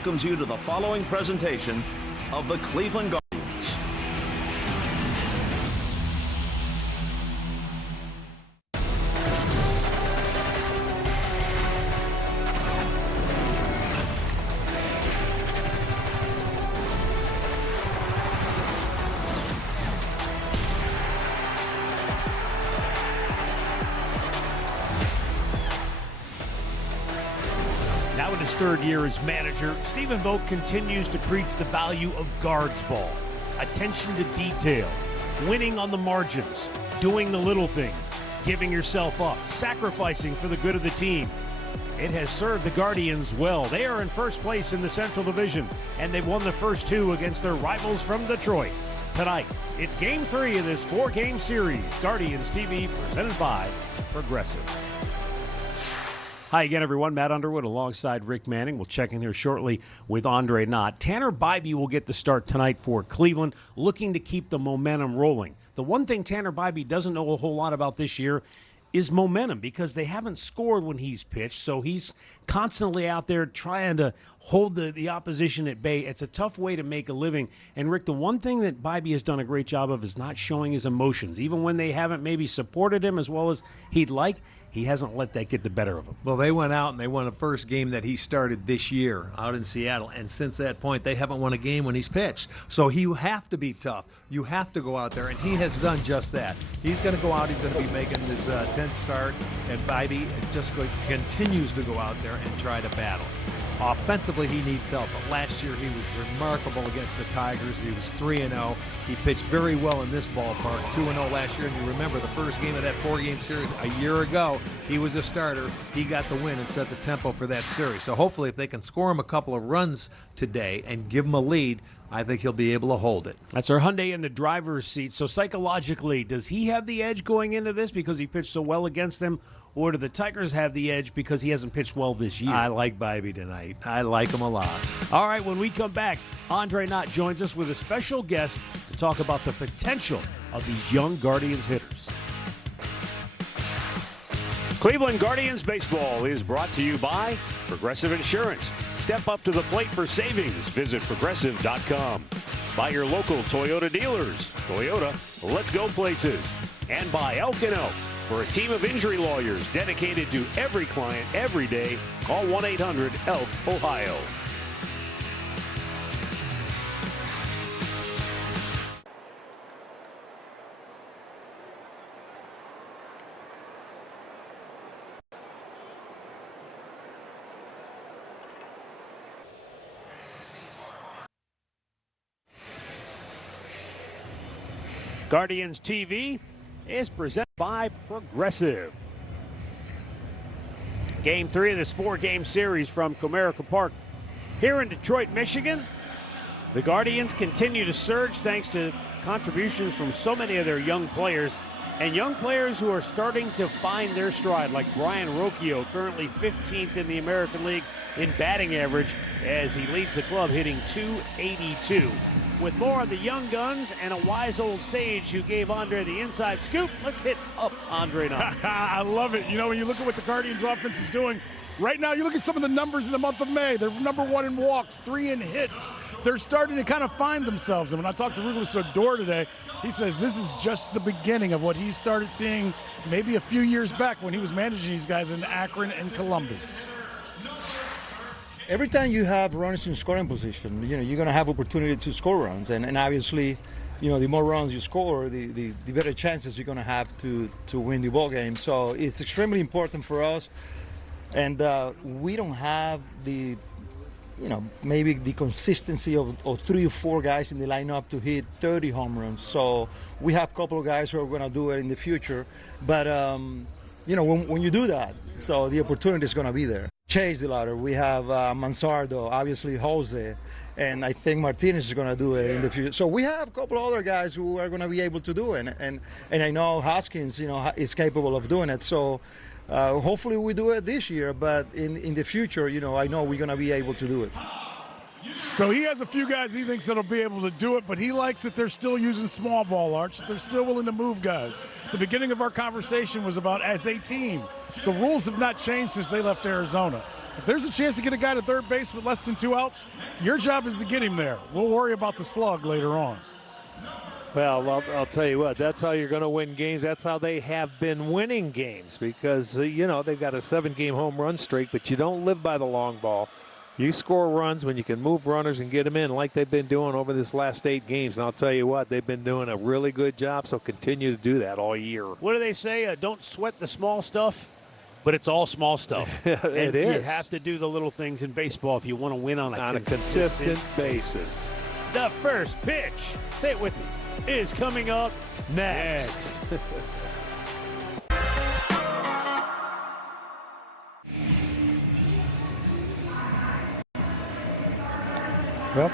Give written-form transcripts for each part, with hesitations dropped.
welcomes you to the following presentation of the Cleveland Guardians. Now in his third year as manager, Stephen Vogt continues to preach the value of guards ball. Attention to detail, winning on the margins, doing the little things, giving yourself up, sacrificing for the good of the team. It has served the Guardians well. They are in first place in the Central Division, and they've won the first two against their rivals from Detroit. Tonight, it's Game 3 of this 4-game series. Guardians TV presented by Progressive. Hi again, everyone. Matt Underwood alongside Rick Manning. We'll check in here shortly with Andre Knott. Tanner Bybee will get the start tonight for Cleveland, looking to keep the momentum rolling. The one thing Tanner Bybee doesn't know a whole lot about this year is momentum, because they haven't scored when he's pitched, so he's constantly out there trying to hold the opposition at bay. It's a tough way to make a living. And, Rick, the one thing that Bybee has done a great job of is not showing his emotions. Even when they haven't maybe supported him as well as he'd like, he hasn't let that get the better of him. Well, they went out and they won the first game that he started this year out in Seattle. And since that point, they haven't won a game when he's pitched. So you have to be tough. You have to go out there, and he has done just that. He's going to go out. He's going to be making his 10th start, and Bybee just continues to go out there and try to battle. Offensively, he needs help, but last year he was remarkable against the Tigers. He was 3-0. He pitched very well in this ballpark, 2-0 last year. And you remember the first game of that 4-game series a year ago, he was a starter. He got the win and set the tempo for that series. So hopefully if they can score him a couple of runs today and give him a lead, I think he'll be able to hold it. That's our Hyundai in the driver's seat. So psychologically, does he have the edge going into this because he pitched so well against them? Or do the Tigers have the edge because he hasn't pitched well this year? I like Bybee tonight. I like him a lot. All right, when we come back, Andre Knott joins us with a special guest to talk about the potential of these young Guardians hitters. Cleveland Guardians baseball is brought to you by Progressive Insurance. Step up to the plate for savings. Visit Progressive.com. By your local Toyota dealers. Toyota, let's go places. And by Elk & Elk. For a team of injury lawyers dedicated to every client every day, call 1-800-ELK, Ohio. Guardians TV is presented by Progressive. Game 3 of this 4-game series from Comerica Park here in Detroit, Michigan. The Guardians continue to surge thanks to contributions from so many of their young players, and young players who are starting to find their stride, like Brian Rocchio, currently 15th in the American League in batting average as he leads the club hitting .282. With more of the young guns and a wise old sage who gave Andre the inside scoop, let's hit up Andre Knott. I love it. You know, when you look at what the Guardians offense is doing right now, you look at some of the numbers in the month of May. They're number 1 in walks, 3 in hits. They're starting to kind of find themselves. And when I talked to Ruglis Odor today, he says this is just the beginning of what he started seeing maybe a few years back when he was managing these guys in Akron and Columbus. Every time you have runners in scoring position, you know, you're going to have opportunity to score runs. And obviously, you know, the more runs you score, the better chances you're going to have to win the ball game. So it's extremely important for us. And we don't have the, you know, maybe the consistency of 3 or 4 guys in the lineup to hit 30 home runs. So we have a couple of guys who are going to do it in the future. But, you know, when you do that, so the opportunity is going to be there. Chase the ladder. We have Mansardo, obviously Jose, and I think Martinez is going to do it in the future. So we have a couple of other guys who are going to be able to do it, and I know Hoskins, you know, is capable of doing it. So hopefully we do it this year, but in the future, you know, I know we're going to be able to do it. So he has a few guys he thinks that'll be able to do it, but he likes that they're still using small ball, Arch. They're still willing to move guys. The beginning of our conversation was about as a team. The rules have not changed since they left Arizona. If there's a chance to get a guy to third base with less than 2 outs, your job is to get him there. We'll worry about the slug later on. Well, I'll tell you what, that's how you're going to win games. That's how they have been winning games because, you know, they've got a 7-game home run streak, but you don't live by the long ball. You score runs when you can move runners and get them in like they've been doing over this last 8 games. And I'll tell you what, they've been doing a really good job, so continue to do that all year. What do they say? Don't sweat the small stuff, but it's all small stuff. It is. You have to do the little things in baseball if you want to win on a consistent basis. The first pitch, say it with me, is coming up next. Well,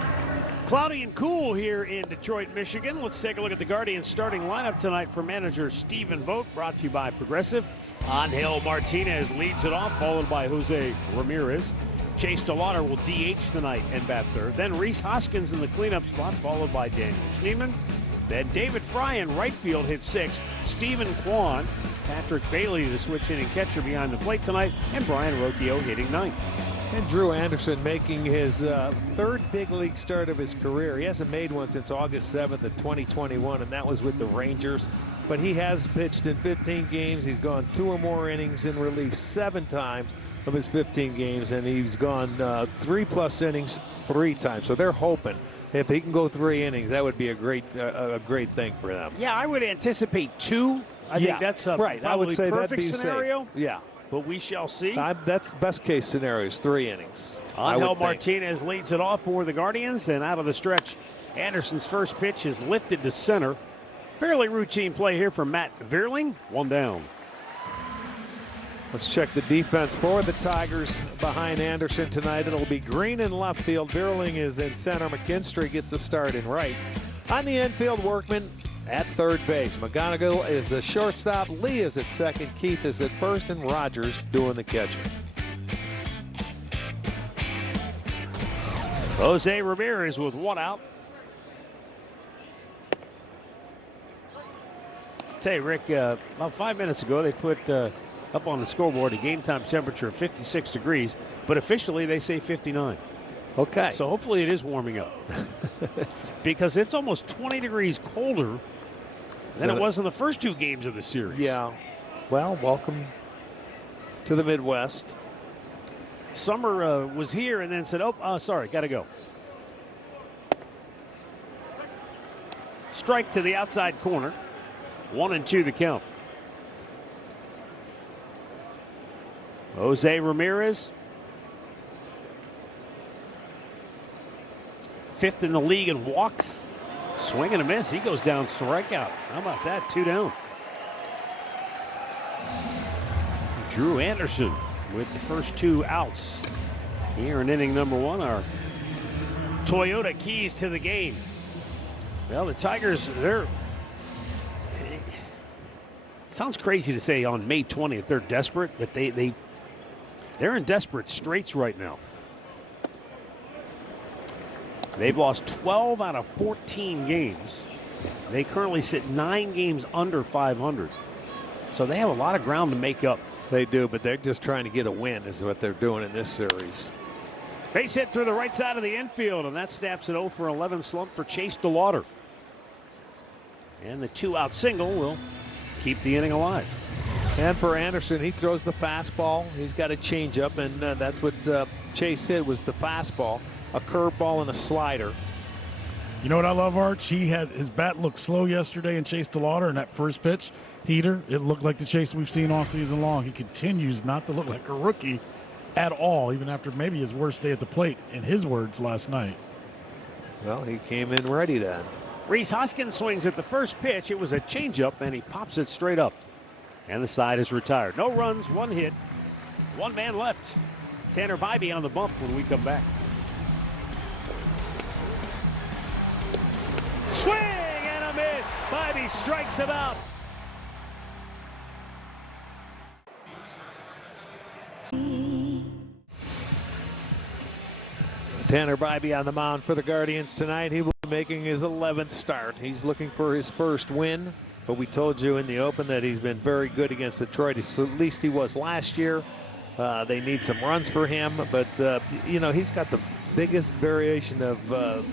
cloudy and cool here in Detroit, Michigan. Let's take a look at the Guardians starting lineup tonight for manager Stephen Vogt, brought to you by Progressive. Angel Martinez leads it off, followed by Jose Ramirez. Chase DeLauder will DH tonight and bat third. Then Rhys Hoskins in the cleanup spot, followed by Daniel Schneemann. Then David Fry in right field hit 6th. Stephen Kwan, Patrick Bailey, the switch hitting catcher behind the plate tonight, and Brian Rocchio hitting 9th. And Drew Anderson making his 3rd big league start of his career. He hasn't made one since August 7th of 2021, and that was with the Rangers. But he has pitched in 15 games. He's gone 2 or more innings in relief 7 times of his 15 games, and he's gone 3+ innings 3 times. So they're hoping if he can go 3 innings, that would be a great thing for them. Yeah, I would anticipate 2. I think that's a right. I would say perfect that'd be scenario. Safe. Yeah. But we shall see. That's the best case scenario is 3 innings. Angel Martinez leads it off for the Guardians, and out of the stretch, Anderson's first pitch is lifted to center. Fairly routine play here from Matt Vierling. 1 down. Let's check the defense for the Tigers behind Anderson tonight. It'll be Green in left field. Vierling is in center. McKinstry gets the start in right. On the infield, Workman at third base. McGonigal is the shortstop. Lee is at second. Keith is at first, and Rogers doing the catching. Jose Ramirez with 1 out. Tell you, Rick, about 5 minutes ago, they put up on the scoreboard a game time temperature of 56 degrees, but officially they say 59. Okay. So hopefully it is warming up because it's almost 20 degrees colder than it was in the first 2 games of the series. Yeah. Well, welcome to the Midwest. Summer was here and then said, sorry, got to go. Strike to the outside corner. 1-2 the count. Jose Ramirez, 5th in the league in walks. Swing and a miss. He goes down strikeout. How about that? 2 down. Drew Anderson with the first 2 outs here in inning number 1. Our Toyota keys to the game. Well, the Tigers, it sounds crazy to say on May 20th they're desperate, but they're in desperate straits right now. They've lost 12 out of 14 games. They currently sit 9 games under 500. So they have a lot of ground to make up. They do, but they're just trying to get a win is what they're doing in this series. Base hit through the right side of the infield, and that snaps it 0 for 11 slump for Chase DeLauder. And the 2-out single will keep the inning alive. And for Anderson, he throws the fastball. He's got a changeup, and that's what Chase hit was the fastball, a curveball and a slider. You know what I love, Arch? His bat looked slow yesterday, and Chase DeLauder in that first pitch heater, it looked like the Chase we've seen all season long. He continues not to look like a rookie at all, even after maybe his worst day at the plate, in his words last night. Well, he came in ready then. Rhys Hoskins swings at the first pitch. It was a changeup, and he pops it straight up. And the side is retired. No runs, 1 hit, 1 man left. Tanner Bybee on the bump when we come back. Swing and a miss. Bybee strikes him out. Tanner Bybee on the mound for the Guardians tonight. He will be making his 11th start. He's looking for his first win, but we told you in the open that he's been very good against Detroit. At least he was last year. They need some runs for him, but you know, he's got the biggest variation of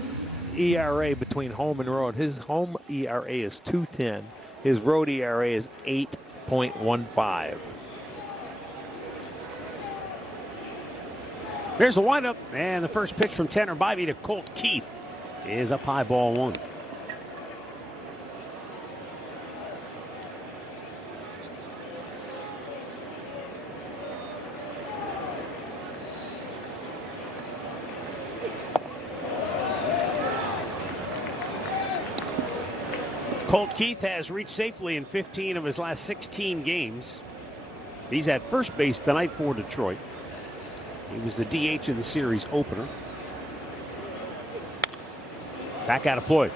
ERA between home and road. His home ERA is 2.10. His road ERA is 8.15. Here's the windup, and the first pitch from Tanner Bybee to Colt Keith is up high, ball 1. Colt Keith has reached safely in 15 of his last 16 games. He's at first base tonight for Detroit. He was the DH in the series opener. Back out of play.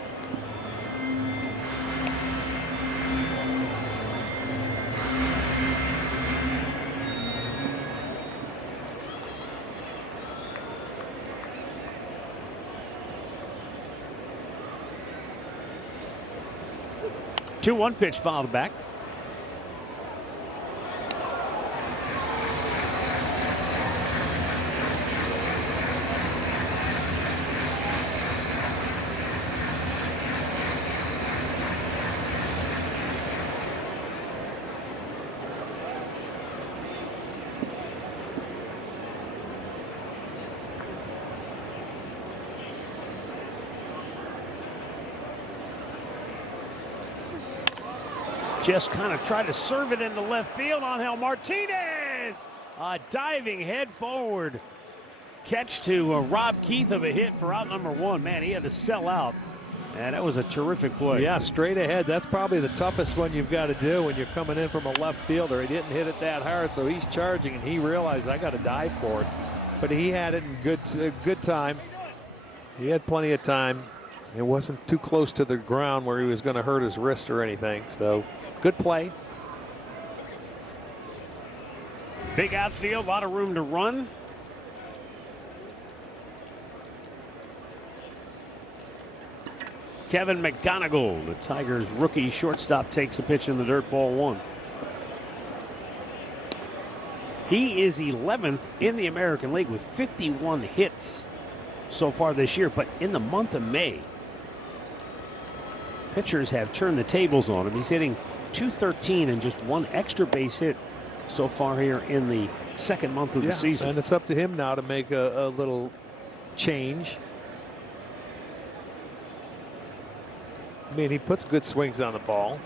Two 1 pitch fouled back. Just kind of tried to serve it into left field. Angel Martinez, a diving head forward catch to rob Keith of a hit for out number 1. Man, he had to sell out, and that was a terrific play. Yeah, straight ahead. That's probably the toughest one you've got to do when you're coming in from a left fielder. He didn't hit it that hard, so he's charging, and he realized I got to dive for it. But he had it in good time. He had plenty of time. It wasn't too close to the ground where he was going to hurt his wrist or anything. So good play. Big outfield, a lot of room to run. Kevin McGonigal, the Tigers rookie shortstop, takes a pitch in the dirt, ball 1. He is 11th in the American League with 51 hits so far this year, but in the month of May, pitchers have turned the tables on him. He's hitting .213 and just 1 extra base hit so far here in the second month of the season. And it's up to him now to make a little change. I mean, he puts good swings on the ball.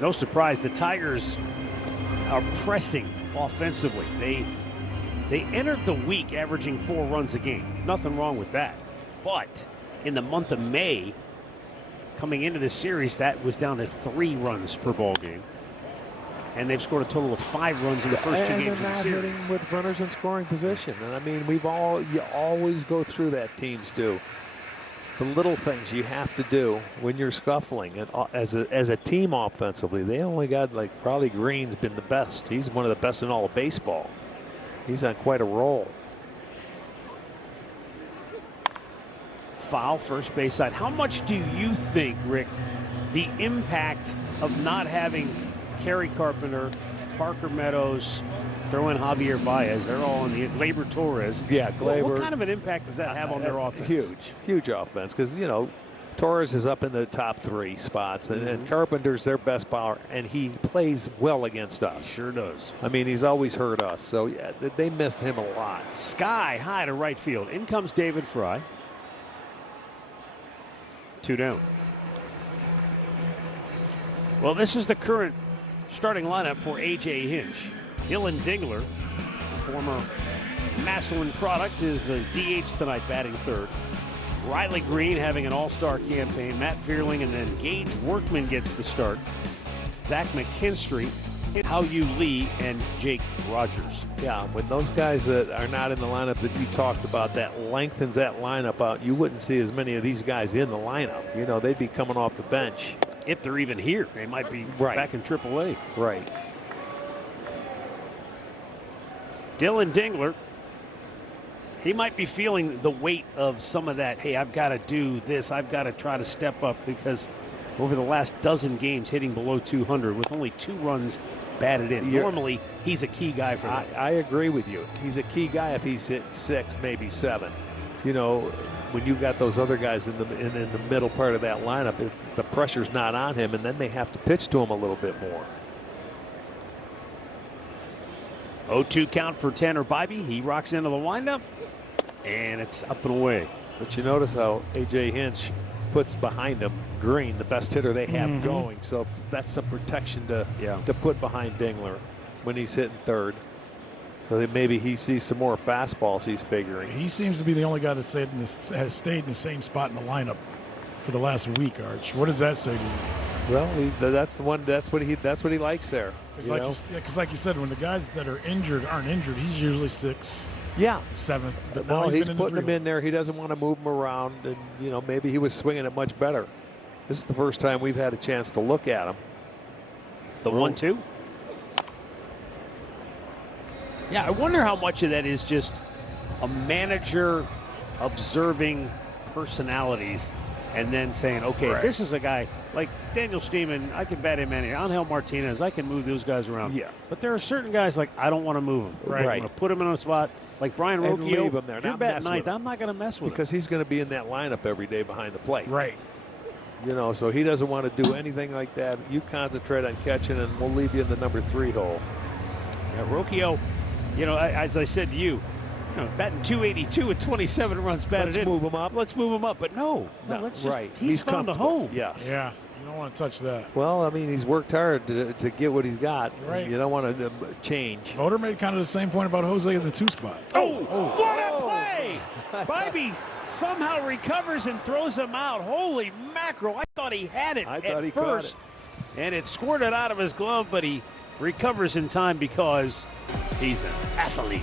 No surprise, the Tigers are pressing offensively. They entered the week averaging 4 runs a game. Nothing wrong with that. But in the month of May, coming into this series, that was down to 3 runs per ball game. And they've scored a total of 5 runs in the first 2 games of the series. Hitting with runners in scoring position. And I mean, you always go through that, teams do. The little things you have to do when you're scuffling, and as a team offensively, they only got, like, probably Green's been the best. He's one of the best in all of baseball. He's on quite a roll. Foul, first base side. How much do you think, Rick, the impact of not having Kerry Carpenter, Parker Meadows, throw in Javier Baez, they're all in the Gleyber Torres. Yeah, Gleyber. What kind of an impact does that have on their offense? Huge offense, because, you know, Torres is up in the top 3 spots, and Carpenter's their best bowler, and he plays well against us. Sure does. I mean, he's always hurt us, so yeah, they miss him a lot. Sky high to right field. In comes David Fry. 2 down. Well, this is the current starting lineup for A.J. Hinch. Dylan Dingler, former Massillon product, is the DH tonight, batting 3rd. Riley Green having an all-star campaign. Matt Vierling, and then Gage Workman gets the start. Zach McKinstry, Hao Yu Lee, and Jake Rogers. Yeah, when those guys that are not in the lineup that you talked about, that lengthens that lineup out. You wouldn't see as many of these guys in the lineup. You know, they'd be coming off the bench. If they're even here, they might be back in AAA. Right. Dylan Dingler, he might be feeling the weight of some of that. Hey, I've got to do this. I've got to try to step up, because over the last dozen games hitting below 200 with only 2 runs batted in. Normally, he's a key guy for that. I agree with you. He's a key guy if he's hitting 6, maybe 7. You know, when you got those other guys in the middle part of that lineup, the pressure's not on him, and then they have to pitch to him a little bit more. 0-2 count for Tanner Bybee. He rocks into the windup, and it's up and away. But you notice how A.J. Hinch puts behind him Green, the best hitter they have going. So that's some protection to put behind Dingler when he's hitting third. So that maybe he sees some more fastballs he's figuring. He seems to be the only guy that has stayed in the same spot in the lineup for the last week, Arch. What does that say to you? Well, that's the one. That's what he likes there. Because like you said, when the guys that are injured aren't injured, he's usually 6. Yeah, 7th. But now he's putting them in there. He doesn't want to move them around, and you know maybe he was swinging it much better. This is the first time we've had a chance to look at him. The 1-2. Yeah, I wonder how much of that is just a manager observing personalities and then saying, okay, this is a guy like Daniel Steeman, I can bat him any. Angel Martinez, I can move those guys around. Yeah. But there are certain guys like, I don't want to move them. I'm going to put them in a spot like Brian Rocchio. And leave him there. You're batting ninth. I'm not going to mess with him. Because he's going to be in that lineup every day behind the plate. Right. You know, so he doesn't want to do anything like that. You concentrate on catching, and we'll leave you in the number 3 hole. Yeah, Rocchio, you know, as I said to you, batting 282 with 27 runs batted in. Let's move him up. Let's move him up. But no, let's just, he's found the home. Yes. Yeah, you don't want to touch that. Well, I mean, he's worked hard to get what he's got. Right. You don't want to change. Voter made kind of the same point about Jose in the 2 spot. What a play! Bybee somehow recovers and throws him out. Holy mackerel. I thought he had it at first. And it squirted out of his glove, but he recovers in time because he's an athlete.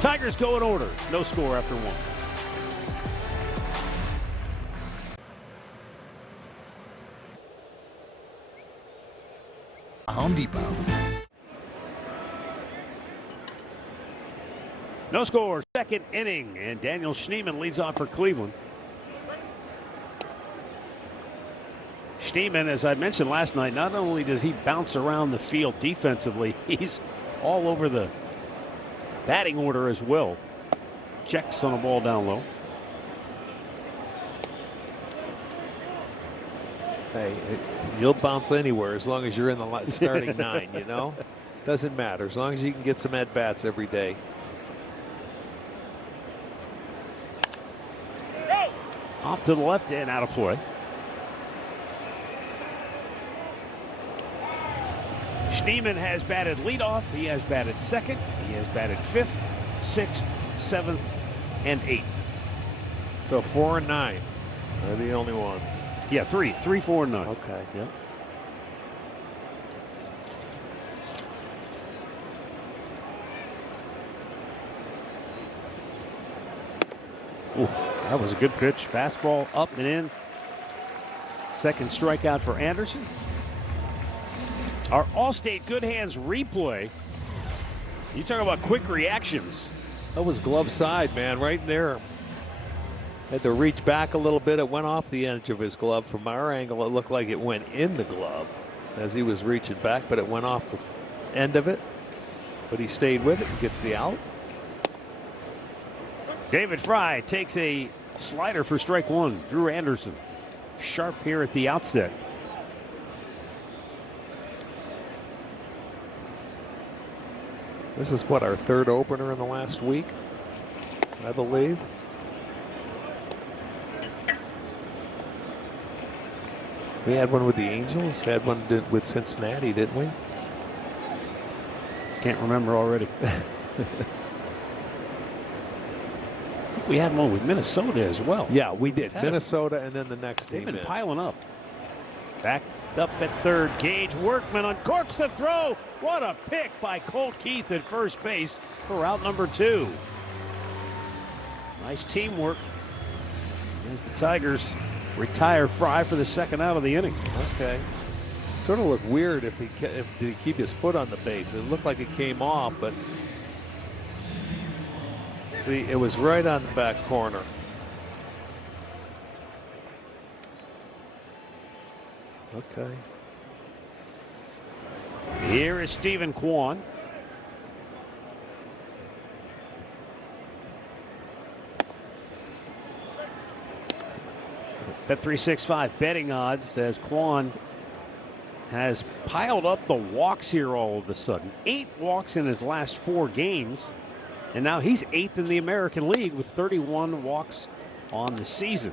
Tigers go in order. No score after 1. Home Depot. No score, second inning, and Daniel Schneemann leads off for Cleveland. Schneemann, as I mentioned last night, not only does he bounce around the field defensively, he's all over the batting order as well. Checks on a ball down low. Hey, you'll bounce anywhere as long as you're in the starting 9, you know? Doesn't matter. As long as you can get some at-bats every day. Off to the left and out of play. Schneemann has batted leadoff. He has batted second. He has batted 5th, 6th, 7th, and 8th. So 4 and 9 are the only ones. Yeah, 3, 4, and 9. Okay. Yep. Ooh, that was a good pitch. Fastball up and in. Second strikeout for Anderson. Our Allstate Good Hands replay. You talk about quick reactions. That was glove side, man, right there. Had to reach back a little bit. It went off the edge of his glove. From our angle, it looked like it went in the glove as he was reaching back, but it went off the end of it. But he stayed with it and gets the out. David Fry takes a slider for strike 1. Drew Anderson sharp here at the outset. This is what, our 3rd opener in the last week, I believe. We had one with the Angels, had one with Cincinnati, didn't we? Can't remember already. I think we had one with Minnesota as well. Yeah, we did. Minnesota and then the next team. They've been piling up. Backed up at 3rd. Gage Workman uncorks the throw. What a pick by Colt Keith at first base for out number 2. Nice teamwork as the Tigers retire Fry for the 2nd out of the inning. Okay. Sort of looked weird if did he keep his foot on the base. It looked like it came off, but see, it was right on the back corner. Okay. Here is Stephen Kwan. Bet365 betting odds says Kwan has piled up the walks here all of a sudden. 8 walks in his last 4 games. And now he's 8th in the American League with 31 walks on the season.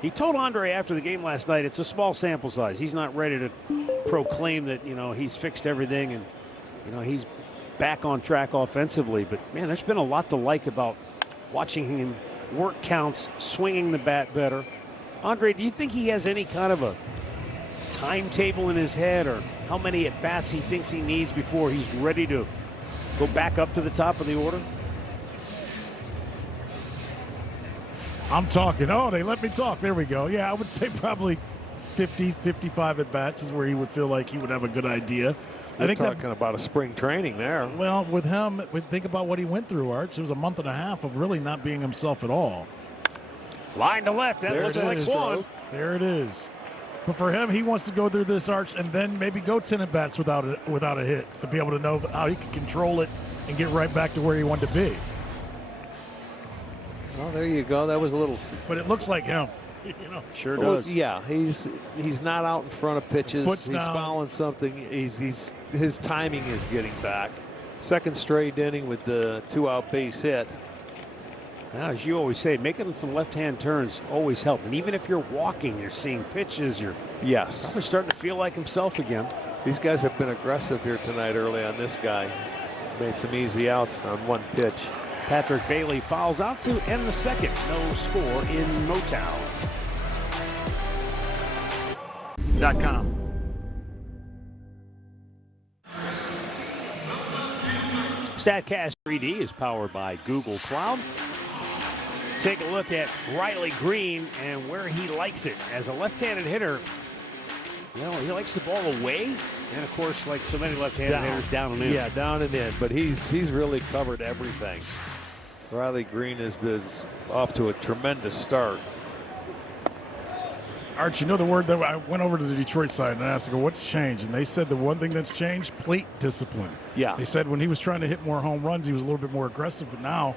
He told Andre after the game last night it's a small sample size. He's not ready to proclaim that, he's fixed everything and, he's back on track offensively. But, man, there's been a lot to like about watching him work counts, swinging the bat better. Andre, do you think he has any kind of a timetable in his head or how many at-bats he thinks he needs before he's ready to go back up to the top of the order? I'm talking. Oh, they let me talk. There we go. Yeah, I would say probably 50, 55 at-bats is where he would feel like he would have a good idea. I think talking about a spring training there. Well, with him, think about what he went through, Arch. It was a month and a half of really not being himself at all. Line to left. That looks like Kwan. There it is. But for him, he wants to go through this, Arch, and then maybe go 10 at-bats without a hit to be able to know how he can control it and get right back to where he wanted to be. Well, there you go. That was a little. But it looks like him. Sure does. Yeah, he's not out in front of pitches. Foot's he's down. following something. His timing is getting back. Second straight inning with the 2-out base hit. Now, as you always say, making some left-hand turns always help. And even if you're walking, you're seeing pitches, you're probably starting to feel like himself again. These guys have been aggressive here tonight early on this guy. Made some easy outs on one pitch. Patrick Bailey fouls out to end the second. No score in Motown. .com. StatCast 3D is powered by Google Cloud. Take a look at Riley Green and where he likes it. As a left-handed hitter, he likes the ball away. And, of course, like so many left-handed hitters, down and in. Yeah, down and in. But he's really covered everything. Riley Green is off to a tremendous start. Arch, the word that I went over to the Detroit side and asked, what's changed? And they said the one thing that's changed, plate discipline. Yeah. They said when he was trying to hit more home runs, he was a little bit more aggressive, but now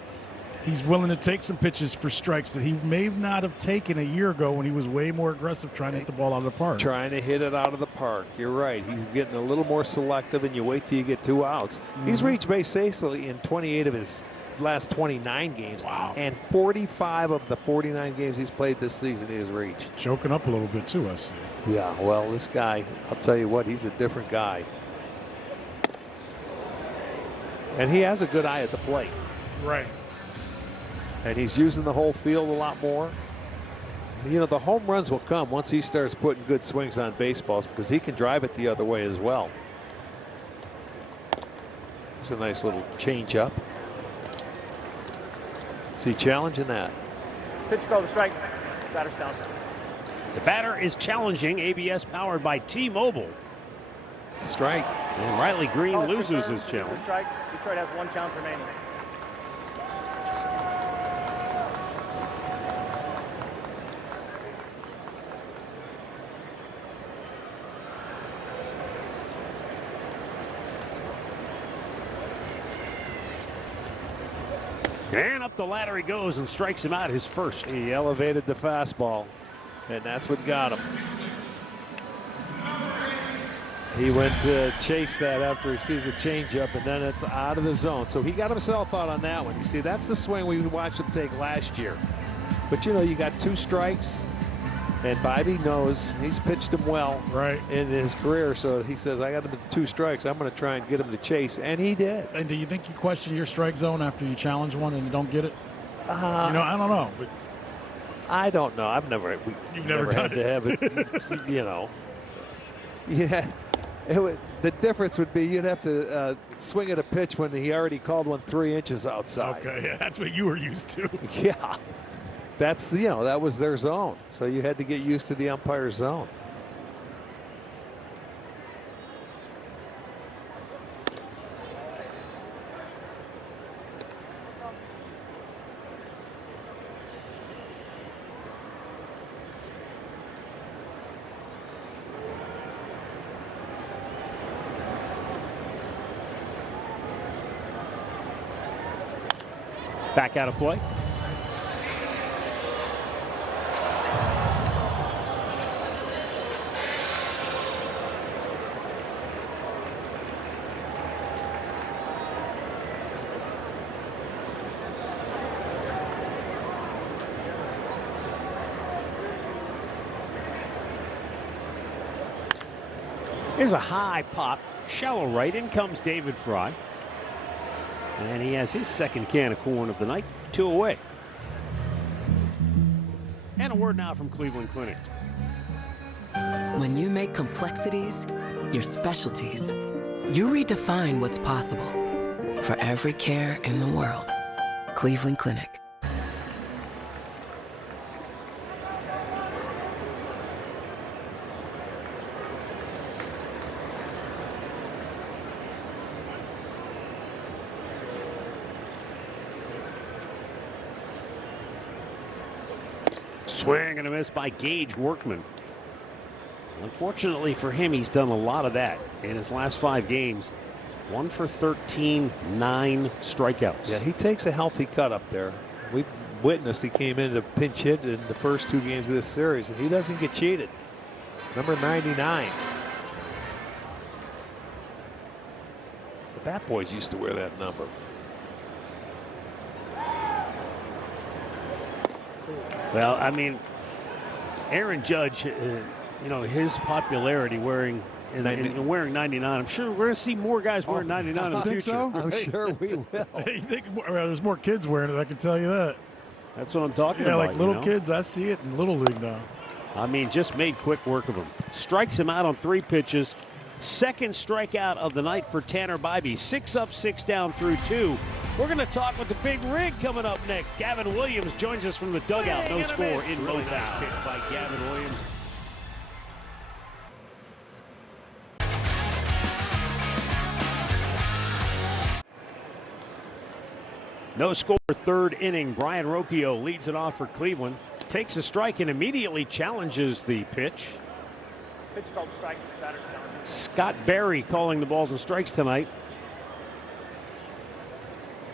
he's willing to take some pitches for strikes that he may not have taken a year ago when he was way more aggressive trying to hit the ball out of the park. Trying to hit it out of the park. You're right. He's getting a little more selective, and you wait till you get 2 outs. He's reached base safely in 28 of his last 29 games. Wow. And 45 of the 49 games he's played this season he has reached. Choking up a little bit, too, I see. Yeah, well, this guy, I'll tell you what, he's a different guy. And he has a good eye at the plate. Right. And he's using the whole field a lot more. The home runs will come once he starts putting good swings on baseballs because he can drive it the other way as well. It's a nice little change up. Is he challenging that? Pitch called a strike. Batter's down. The batter is challenging. ABS powered by T-Mobile. Strike. And Riley Green Calls loses returned. his challenge. Strike. Detroit has 1 challenge remaining. And up the ladder he goes and strikes him out his first. He elevated the fastball, and that's what got him. He went to chase that after he sees the changeup, and then it's out of the zone. So he got himself out on that one. You see, that's the swing we watched him take last year. But, you got 2 strikes, and Bobby knows he's pitched him well in his career. So he says, I got him at 2 strikes. I'm going to try and get him to chase, and he did. And do you think you question your strike zone after you challenge one and you don't get it? I don't know. But I don't know. You've never done had to have it, Yeah. The difference would be you'd have to swing at a pitch when he already called one 3 inches outside. Okay, yeah, that's what you were used to. Yeah, that's that was their zone, so you had to get used to the umpire's zone. Back out of play. Here's a high pop, shallow right. In comes David Fry. And he has his second can of corn of the night, 2 away. And a word now from Cleveland Clinic. When you make complexities your specialties, you redefine what's possible. For every care in the world, Cleveland Clinic. Swing and a miss by Gage Workman. Unfortunately for him, he's done a lot of that in his last 5 games. 1 for 13, 9 strikeouts. Yeah, he takes a healthy cut up there. We witnessed he came in to pinch hit in the first 2 games of this series, and he doesn't get cheated. Number 99. The Bat Boys used to wear that number. Well, I mean, Aaron Judge, you know, his popularity wearing wearing 99. I'm sure we're going to see more guys wearing 99 in the future. So? I'm sure we will. You think there's more kids wearing it, I can tell you that. That's what I'm talking Yeah, about. like little kids, I see it in Little League now. I mean, just made quick work of him. Strikes him out on 3 pitches. Second strikeout of the night for Tanner Bybee. 6 up, 6 down through 2. We're going to talk with the big rig coming up next. Gavin Williams joins us from the dugout. No score in Motown. Nice pitch by Gavin Williams. No score, 3rd inning. Brian Rocchio leads it off for Cleveland. Takes a strike and immediately challenges the pitch. Pitch called strike. Batter's challenge. Scott Berry calling the balls and strikes tonight.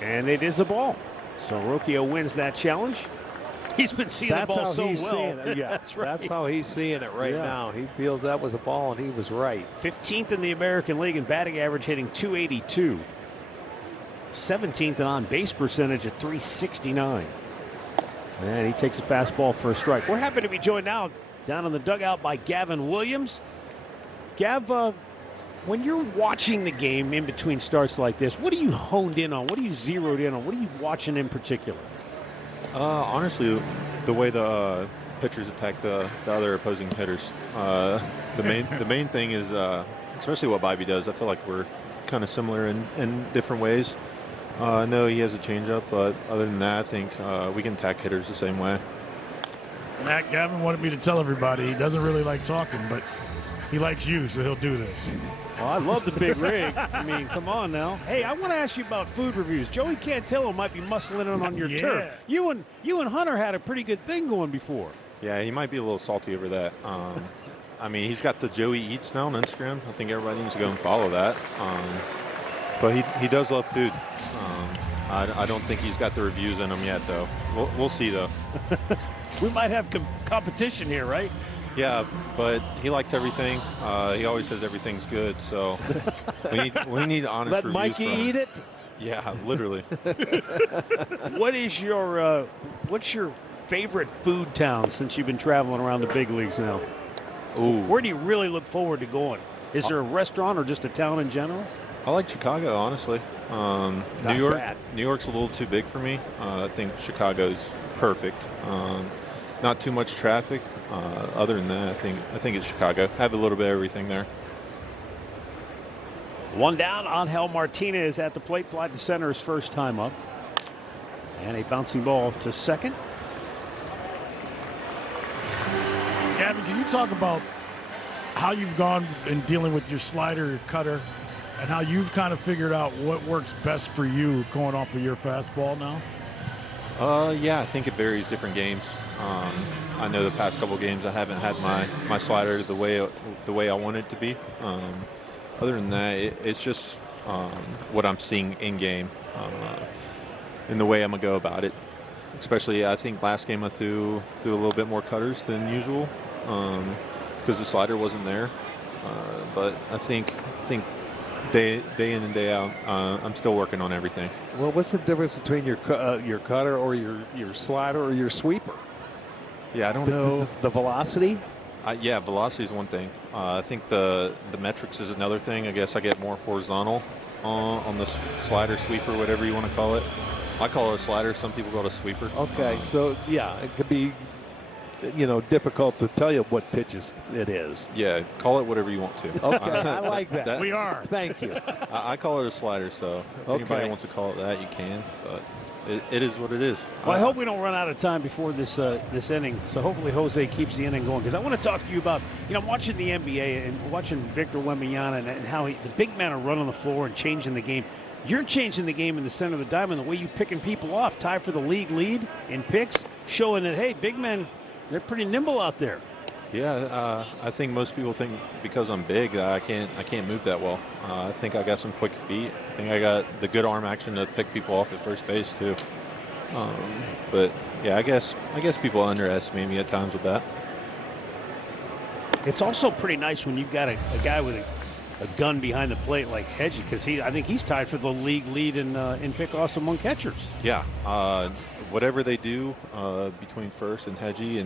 And it is a ball. So Rocchio wins that challenge. He's been seeing the ball so well. Seeing it. Yeah, that's right. That's how he's seeing it right now. He feels that was a ball, and he was right. 15th in the American League in batting average, hitting .282. 17th in on-base percentage at .369. And he takes a fastball for a strike. We're happy to be joined now down in the dugout by Gavin Williams. Gav, when you're watching the game in between starts like this, what are you honed in on? What are you zeroed in on? What are you watching in particular? Honestly, the way the pitchers attack the other opposing hitters. The main thing is, especially what Bybee does. I feel like we're kind of similar in different ways. I know he has a changeup, but other than that, I think we can attack hitters the same way. Matt, Gavin wanted me to tell everybody he doesn't really like talking, but he likes you, so he'll do this. Well, I love the big rig. I mean, come on now. Hey, I want to ask you about food reviews. Joey Cantillo might be muscling in on your turf. You and Hunter had a pretty good thing going before. Yeah, he might be a little salty over that. I mean, he's got the Joey Eats now on Instagram. I think everybody needs to go and follow that. But he does love food. I don't think he's got the reviews in him yet, though. We'll see, though. We might have competition here, right? Yeah, but he likes everything. He always says everything's good, so we need honest Let reviews. Mikey from him. eat it? Yeah, literally. What's your favorite food town since you've been traveling around the big leagues now? Ooh. Where do you really look forward to going? Is there a restaurant or just a town in general? I like Chicago, honestly. Not bad. New York's a little too big for me. I think Chicago's perfect. Not too much traffic. Other than that, I think it's Chicago. Have a little bit of everything there. One down. Angel Martinez at the plate. Fly to center his first time up. And a bouncing ball to second. Gavin, can you talk about how you've gone in dealing with your slider, your cutter, and how you've kind of figured out what works best for you going off of your fastball now? Yeah, I think it varies different games. I know the past couple games I haven't had my slider the way I want it to be. Other than that, it's just what I'm seeing in game. the way I'm gonna go about it. Especially, I think last game I threw a little bit more cutters than usual because the slider wasn't there. But I think day in and day out, I'm still working on everything. Well, what's the difference between your cutter or your slider or your sweeper? Yeah, I don't know. The velocity? Yeah, velocity is one thing. I think the metrics is another thing. I guess I get more horizontal on the slider, sweeper, whatever you want to call it. I call it a slider. Some people call it a sweeper. Okay, so yeah, it could be, difficult to tell you what pitches it is. Yeah, call it whatever you want to. Okay, I like that. We are. Thank you. I call it a slider, so if anybody wants to call it that, you can. But it is what it is. Well, I hope we don't run out of time before this inning. So hopefully Jose keeps the inning going, because I want to talk to you about, I'm watching the NBA and watching Victor Wembanyama and how the big men are running the floor and changing the game. You're changing the game in the center of the diamond, the way you're picking people off. Tied for the league lead in picks, showing that, hey, big men, they're pretty nimble out there. Yeah, I think most people think because I'm big I can't move that well. I think I got some quick feet. I think I got the good arm action to pick people off at first base too. But yeah, I guess people underestimate me at times with that. It's also pretty nice when you've got a guy with a gun behind the plate like Hedgie, because I think he's tied for the league lead in pickoffs among catchers. Yeah, whatever they do between first and Hedgie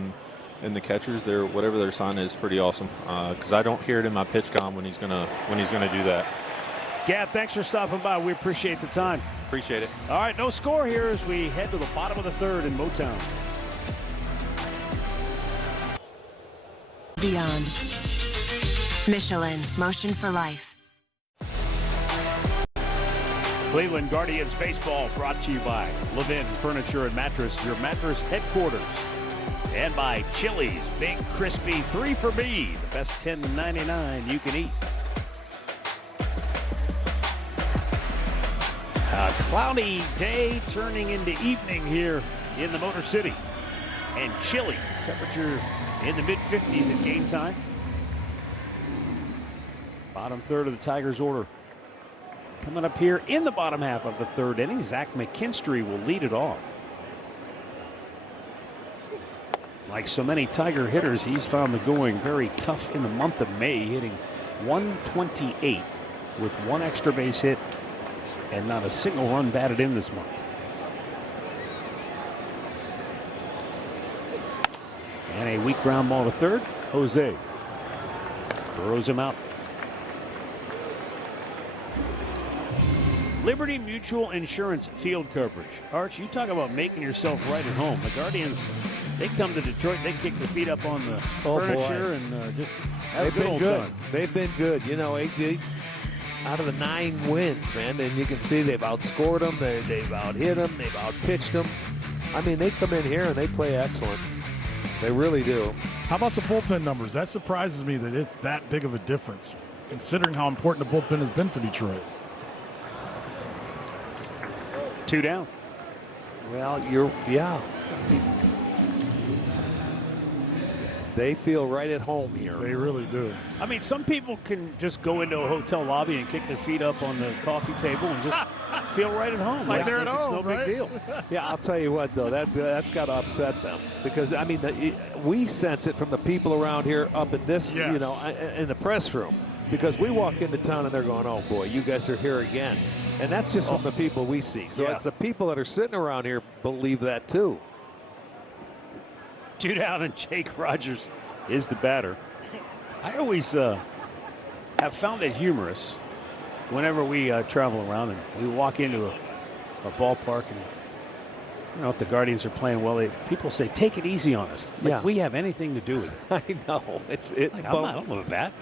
and the catchers, whatever their sign is pretty awesome. Because I don't hear it in my pitch comm when he's gonna do that. Gab, thanks for stopping by. We appreciate the time. Appreciate it. All right, no score here as we head to the bottom of the third in Motown. Beyond. Michelin, motion for life. Cleveland Guardians baseball brought to you by Levin Furniture and Mattress, your mattress headquarters. And by Chili's Big Crispy 3 for Me, the best $10.99 you can eat. A cloudy day turning into evening here in the Motor City. And chilly temperature in the mid-50s at game time. Bottom third of the Tigers order. Coming up here in the bottom half of the third inning, Zach McKinstry will lead it off. Like so many Tiger hitters, he's found the going very tough in the month of May, hitting 128 with one extra base hit and not a single run batted in this month. And a weak ground ball to third. Jose throws him out. Liberty Mutual Insurance field coverage. Arch, you talk about making yourself right at home. The Guardians, they come to Detroit, they kick their feet up on the furniture and just have a good old time. They've been good. Out of the 9 wins, man, and you can see they've outscored them, they've out-hit them, they've out-pitched them. I mean, they come in here and they play excellent. They really do. How about the bullpen numbers? That surprises me that it's that big of a difference, considering how important the bullpen has been for Detroit. 2 down. Well, they feel right at home here. They really do. I mean, some people can just go into a hotel lobby and kick their feet up on the coffee table and just feel right at home. Like they're at home, it's no right? big deal. Yeah, I'll tell you what, though, that's got to upset them. Because, I mean, we sense it from the people around here up in this, Yes. in the press room. Because we walk into town and they're going, oh, boy, you guys are here again. And that's just from the people we see. So it's the people that are sitting around here believe that, too. 2 down, and Jake Rogers is the batter. I always have found it humorous whenever we travel around and we walk into a ballpark and, if the Guardians are playing well, people say, take it easy on us. Like we have anything to do with it. I know. I don't know that.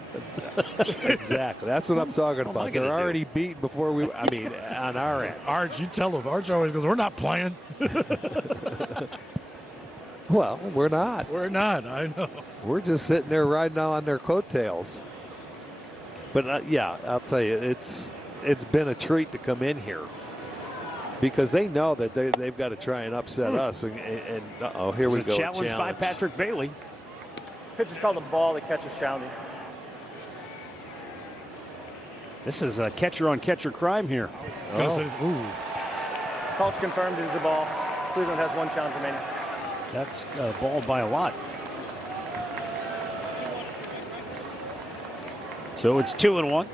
Exactly. That's what I'm talking about. They're already beaten before on our end. Arch, you tell them. Arch always goes, we're not playing. Well, we're not. We're not, I know. We're just sitting there riding on their coattails. But, I'll tell you, it's been a treat to come in here. Because they know that they've got to try and upset us. And here we go. Challenge by Patrick Bailey. Pitch is called the ball. The catch is challenging. This is a catcher-on-catcher crime here. Call's confirmed. It is a ball. Cleveland has 1 challenge remaining. That's a ball by a lot. So it's 2-1.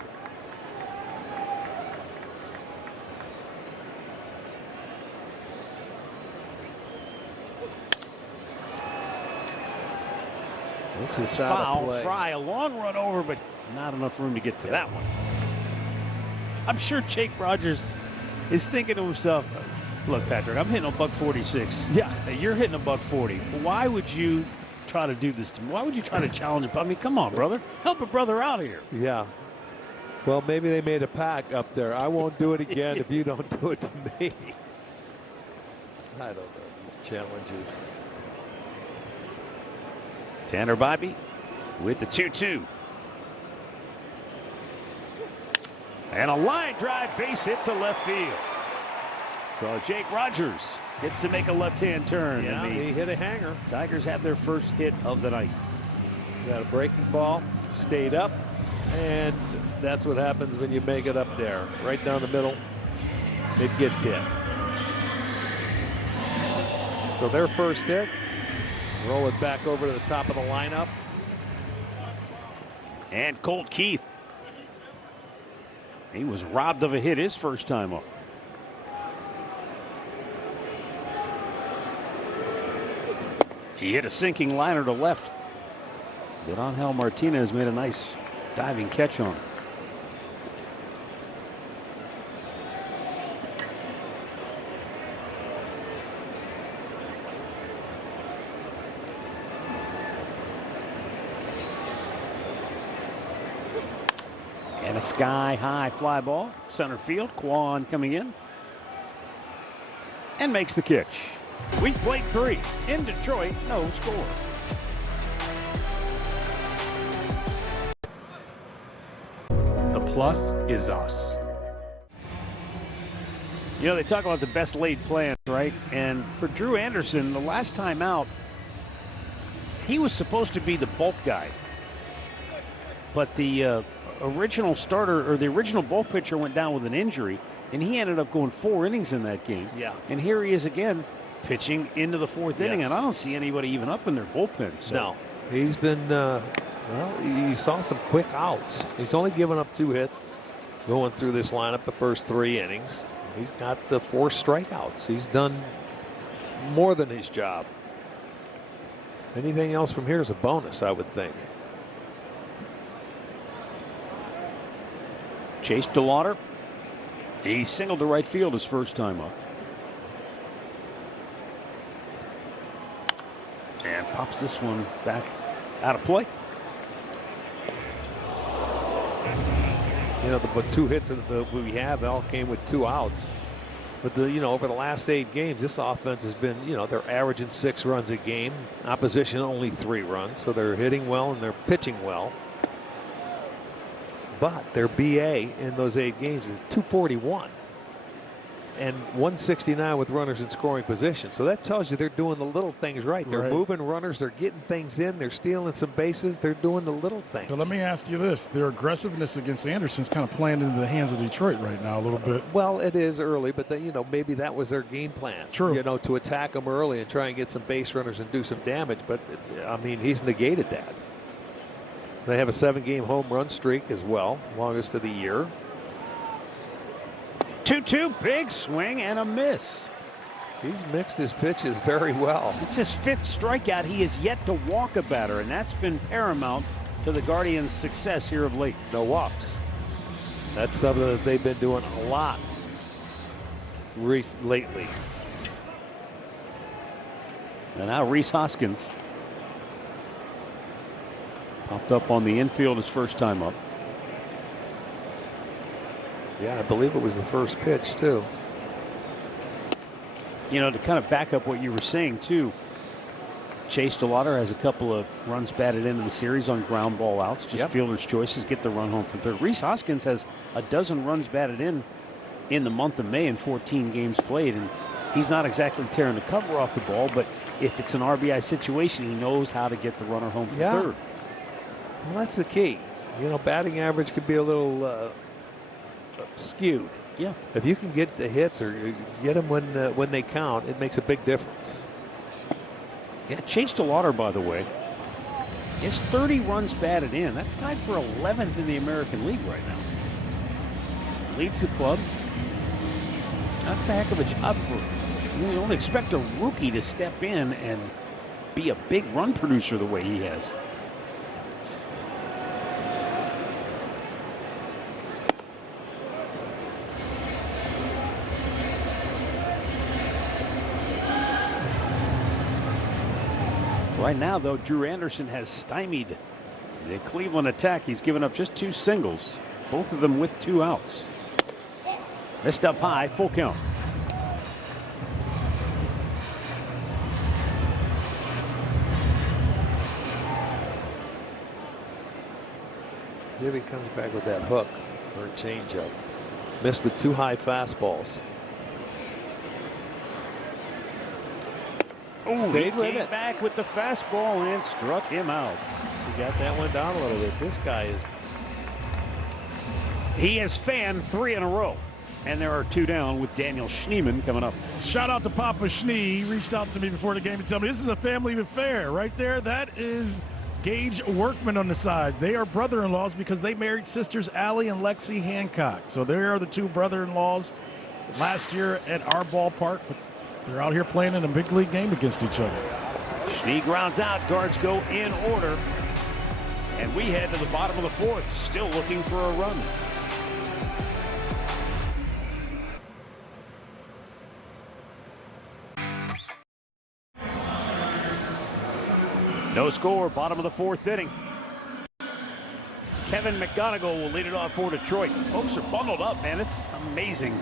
This is foul. Fry, a long run over, but not enough room to get to that one. I'm sure Jake Rogers is thinking to himself, look, Patrick, I'm hitting a $146. Yeah. You're hitting a $140. Why would you try to do this to me? Why would you try to challenge him? I mean, come on, brother. Help a brother out here. Yeah. Well, maybe they made a pact up there. I won't do it again if you don't do it to me. I don't know, these challenges. Tanner Bybee with the 2-2. And a line drive base hit to left field. So Jake Rogers gets to make a left-hand turn. Yeah, and he hit a hanger. Tigers have their first hit of the night. Got a breaking ball, stayed up, and that's what happens when you make it up there. Right down the middle, it gets hit. So their first hit, roll it back over to the top of the lineup. And Colt Keith. He was robbed of a hit his first time up. He hit a sinking liner to left. But Angel Martinez made a nice diving catch on it. And a sky-high fly ball, center field. Kwan coming in and makes the catch. We've played 3 in Detroit, no score. The plus is us. You know, they talk about the best laid plans, right? And for Drew Anderson, the last time out, he was supposed to be the bulk guy. But the original starter, or the original bulk pitcher, went down with an injury, and he ended up going 4 innings in that game. Yeah. And here he is again, pitching into the 4th inning, Yes. and I don't see anybody even up in their bullpen. So. No, he's been, well, you saw some quick outs. He's only given up 2 hits going through this lineup the first 3 innings. He's got 4 strikeouts. He's done more than his job. Anything else from here is a bonus, I would think. Chase DeLauter, he singled to right field his first time up. And pops this one back out of play. You know, the 2 hits that we have all came with 2 outs. But over the last 8 games, this offense has been, they're averaging 6 runs a game. Opposition only 3 runs, so they're hitting well and they're pitching well. But their BA in those 8 games is 241 and 169 with runners in scoring position. So that tells you they're doing the little things right. They're moving runners, they're getting things in, they're stealing some bases, they're doing the little things. But let me ask you this: their aggressiveness against Anderson's kind of playing into the hands of Detroit right now a little bit. Well, it is early, but maybe that was their game plan. True. To attack them early and try and get some base runners and do some damage. But I mean, he's negated that. They have a 7-game home run streak as well, longest of the year. 2-2, big swing and a miss. He's mixed his pitches very well. It's his 5th strikeout. He has yet to walk a batter, and that's been paramount to the Guardians' success here of late. No walks. That's something that they've been doing a lot lately. And now Rhys Hoskins popped up on the infield his first time up. Yeah, I believe it was the first pitch, too. To kind of back up what you were saying, too, Chase DeLauter has a couple of runs batted into the series on ground ball outs. Just fielder's choices, get the run home from third. Rhys Hoskins has a dozen runs batted in the month of May in 14 games played. And he's not exactly tearing the cover off the ball, but if it's an RBI situation, he knows how to get the runner home from third. Well, that's the key. Batting average could be a little skewed Yeah. If you can get the hits or get them when they count, it makes a big difference. Yeah, Chase DeLauder, by the way, is 30 runs batted in. That's tied for 11th in the American League right now. Leads the club. That's a heck of a job for him. You don't expect a rookie to step in and be a big run producer the way he has. Right now, though, Drew Anderson has stymied the Cleveland attack. He's given up just 2 singles, both of them with 2 outs. Missed up high, full count. If he comes back with that hook or a changeup. Missed with 2 high fastballs. Oh, Stayed he with came it. back with the fastball and struck him out. He got that one down a little bit. This guy is. He has fanned 3 in a row. And there are 2 down with Daniel Schneemann coming up. Shout out to Papa Schnee. He reached out to me before the game and told me this is a family affair right there. That is Gage Workman on the side. They are brother-in-laws because they married sisters Allie and Lexi Hancock. So they are the 2 brother-in-laws last year at our ballpark, but they're out here playing in a big league game against each other. Schnee grounds out. Guards go in order. And we head to the bottom of the 4th, still looking for a run. No score, bottom of the 4th inning. Kevin McGonigal will lead it off for Detroit. Folks are bundled up, man. It's amazing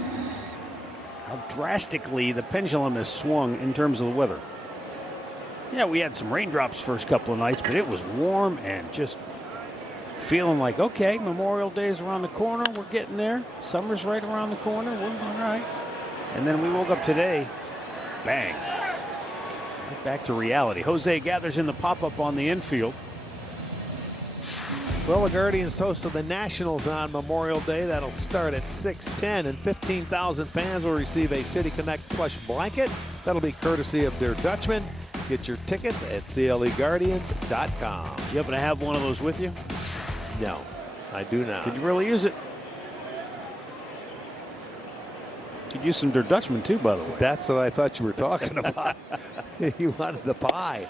how drastically the pendulum has swung in terms of the weather. Yeah, we had some raindrops first couple of nights, but it was warm and just feeling like, okay, Memorial Day's around the corner. We're getting there. Summer's right around the corner. We're all right. And then we woke up today, bang. Back to reality. Jose gathers in the pop-up on the infield. Well, the Guardians host of the Nationals on Memorial Day. That'll start at 6:10, and 15,000 fans will receive a City Connect plush blanket. That'll be courtesy of Der Dutchman. Get your tickets at CLEGuardians.com. You happen to have one of those with you? No, I do not. Could you really use it? Could use some Der Dutchman too, by the way. That's what I thought you were talking about. You wanted the pie.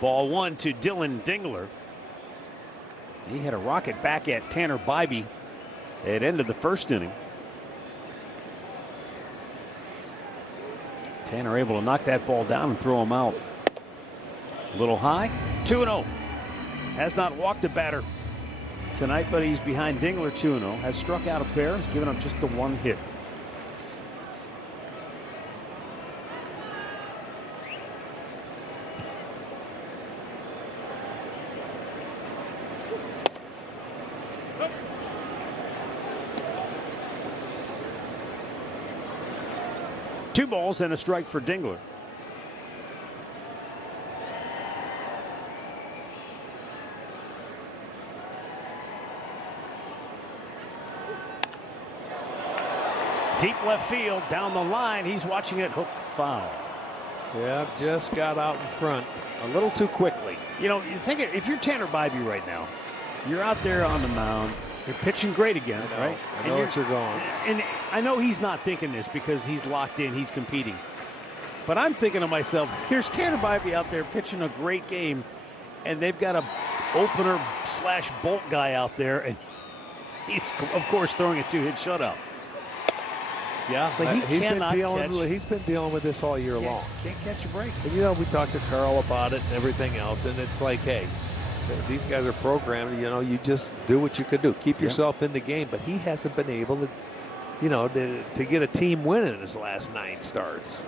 Ball 1 to Dylan Dingler. He had a rocket back at Tanner Bybee at end of the 1st inning. Tanner able to knock that ball down and throw him out. A little high. 2-0. Has not walked a batter tonight, but he's behind Dingler 2-0. Has struck out a pair. Has given up just the 1 hit. Two balls and a strike for Dingler. Deep left field, down the line. He's watching it, hook foul. Yeah, just got out in front a little too quickly. You know, you think if you're Tanner Bybee right now, you're out there on the mound. You're pitching great again, right? I know what you're going. And I know he's not thinking this because he's locked in, he's competing. But I'm thinking to myself, here's Tanner Bybee out there pitching a great game, and they've got a opener / bolt guy out there, and he's, of course, throwing a 2-hit shutout. Yeah, so he's been dealing with this all year long. Can't catch a break. And, you know, we talked to Carl about it and everything else, and it's like, hey, these guys are programmed. You know, you just do what you can do. Keep yourself in the game. But he hasn't been able to, you know, to get a team win in his last 9 starts.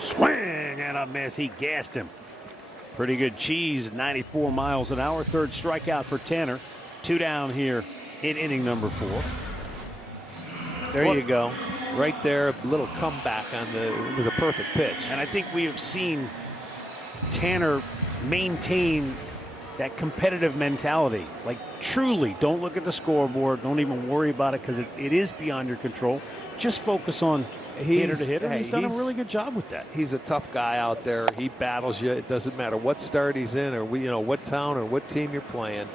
Swing and a miss. He gassed him. Pretty good cheese, 94 miles an hour. 3rd strikeout for Tanner. 2 down here in inning number 4. There you go. Right there, a little comeback on it was a perfect pitch. And I think we have seen Tanner maintain that competitive mentality. Like, truly, don't look at the scoreboard. Don't even worry about it because it is beyond your control. Just focus on hitter to hitter. Hey, He's done a really good job with that. He's a tough guy out there. He battles you. It doesn't matter what start he's in or what town or what team you're playing.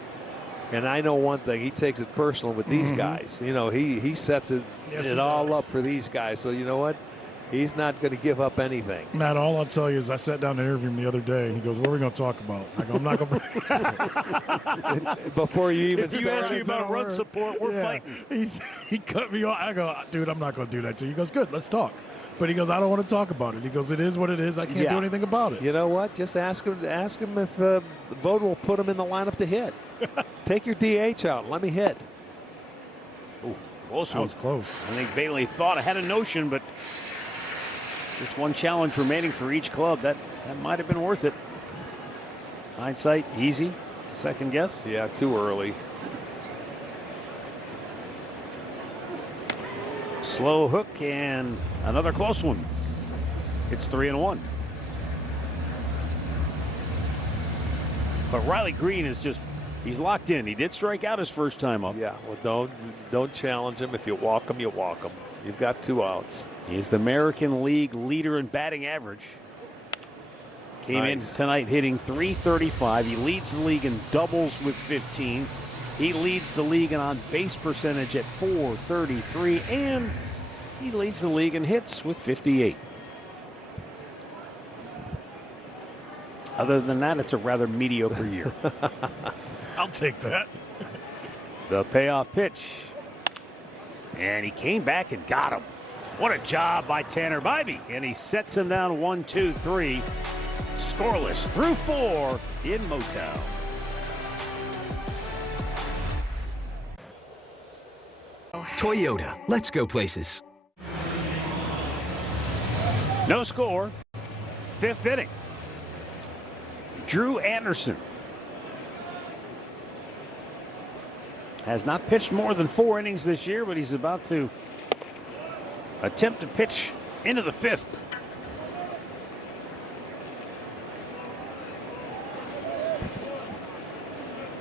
And I know one thing, he takes it personal with these guys. You know, he sets it all up for these guys. So you know what? He's not going to give up anything. Matt, all I'll tell you is I sat down to interview him the other day. He goes, "What are we going to talk about?" I go, "I'm not going to." Before you even if you ask me about run support, we're fighting. He cut me off. I go, "Dude, I'm not going to do that to you." He goes, "Good, let's talk." But he goes, "I don't want to talk about it." He goes, "It is what it is. I can't do anything about it." You know what? Just ask him if Vogt will put him in the lineup to hit. Take your DH out and let me hit. Ooh, close That one. was close. I think Bailey thought I had a notion, but just one challenge remaining for each club. That might have been worth it. Hindsight, easy. Second guess. Yeah, too early. Slow hook and another close one. It's 3-1. But Riley Green is he's locked in. He did strike out his first time up. Yeah, well, don't challenge him. If you walk him, you walk him. You've got 2 outs. He's the American League leader in batting average. Came in tonight hitting .335. He leads the league in doubles with 15. He leads the league in on base percentage at .433, and he leads the league in hits with 58. Other than that, it's a rather mediocre year. I'll take that. The payoff pitch. And he came back and got him. What a job by Tanner Bybee. And he sets him down 1-2-3. Scoreless through 4 in Motown. Toyota, let's go places. No score. 5th inning. Drew Anderson has not pitched more than 4 innings this year, but he's about to attempt to pitch into the 5th.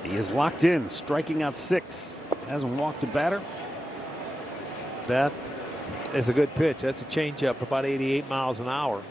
He is locked in, striking out 6. Hasn't walked a batter. That is a good pitch. That's a changeup, about 88 miles an hour.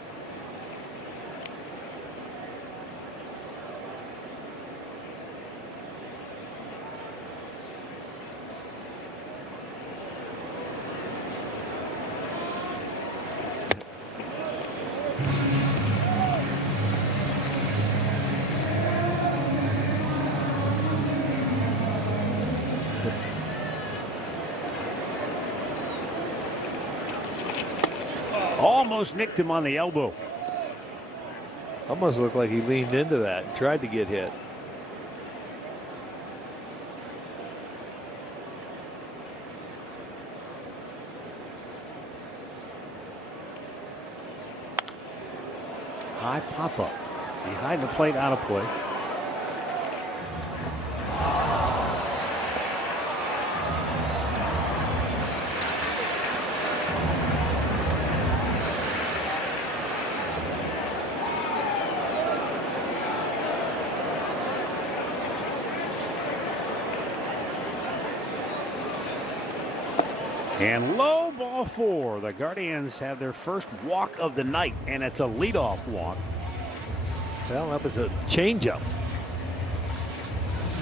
Almost nicked him on the elbow. Almost looked like he leaned into that and tried to get hit. High pop up behind the plate, out of play. And low, ball 4. The Guardians have their first walk of the night, and it's a leadoff walk. Well, that was a changeup.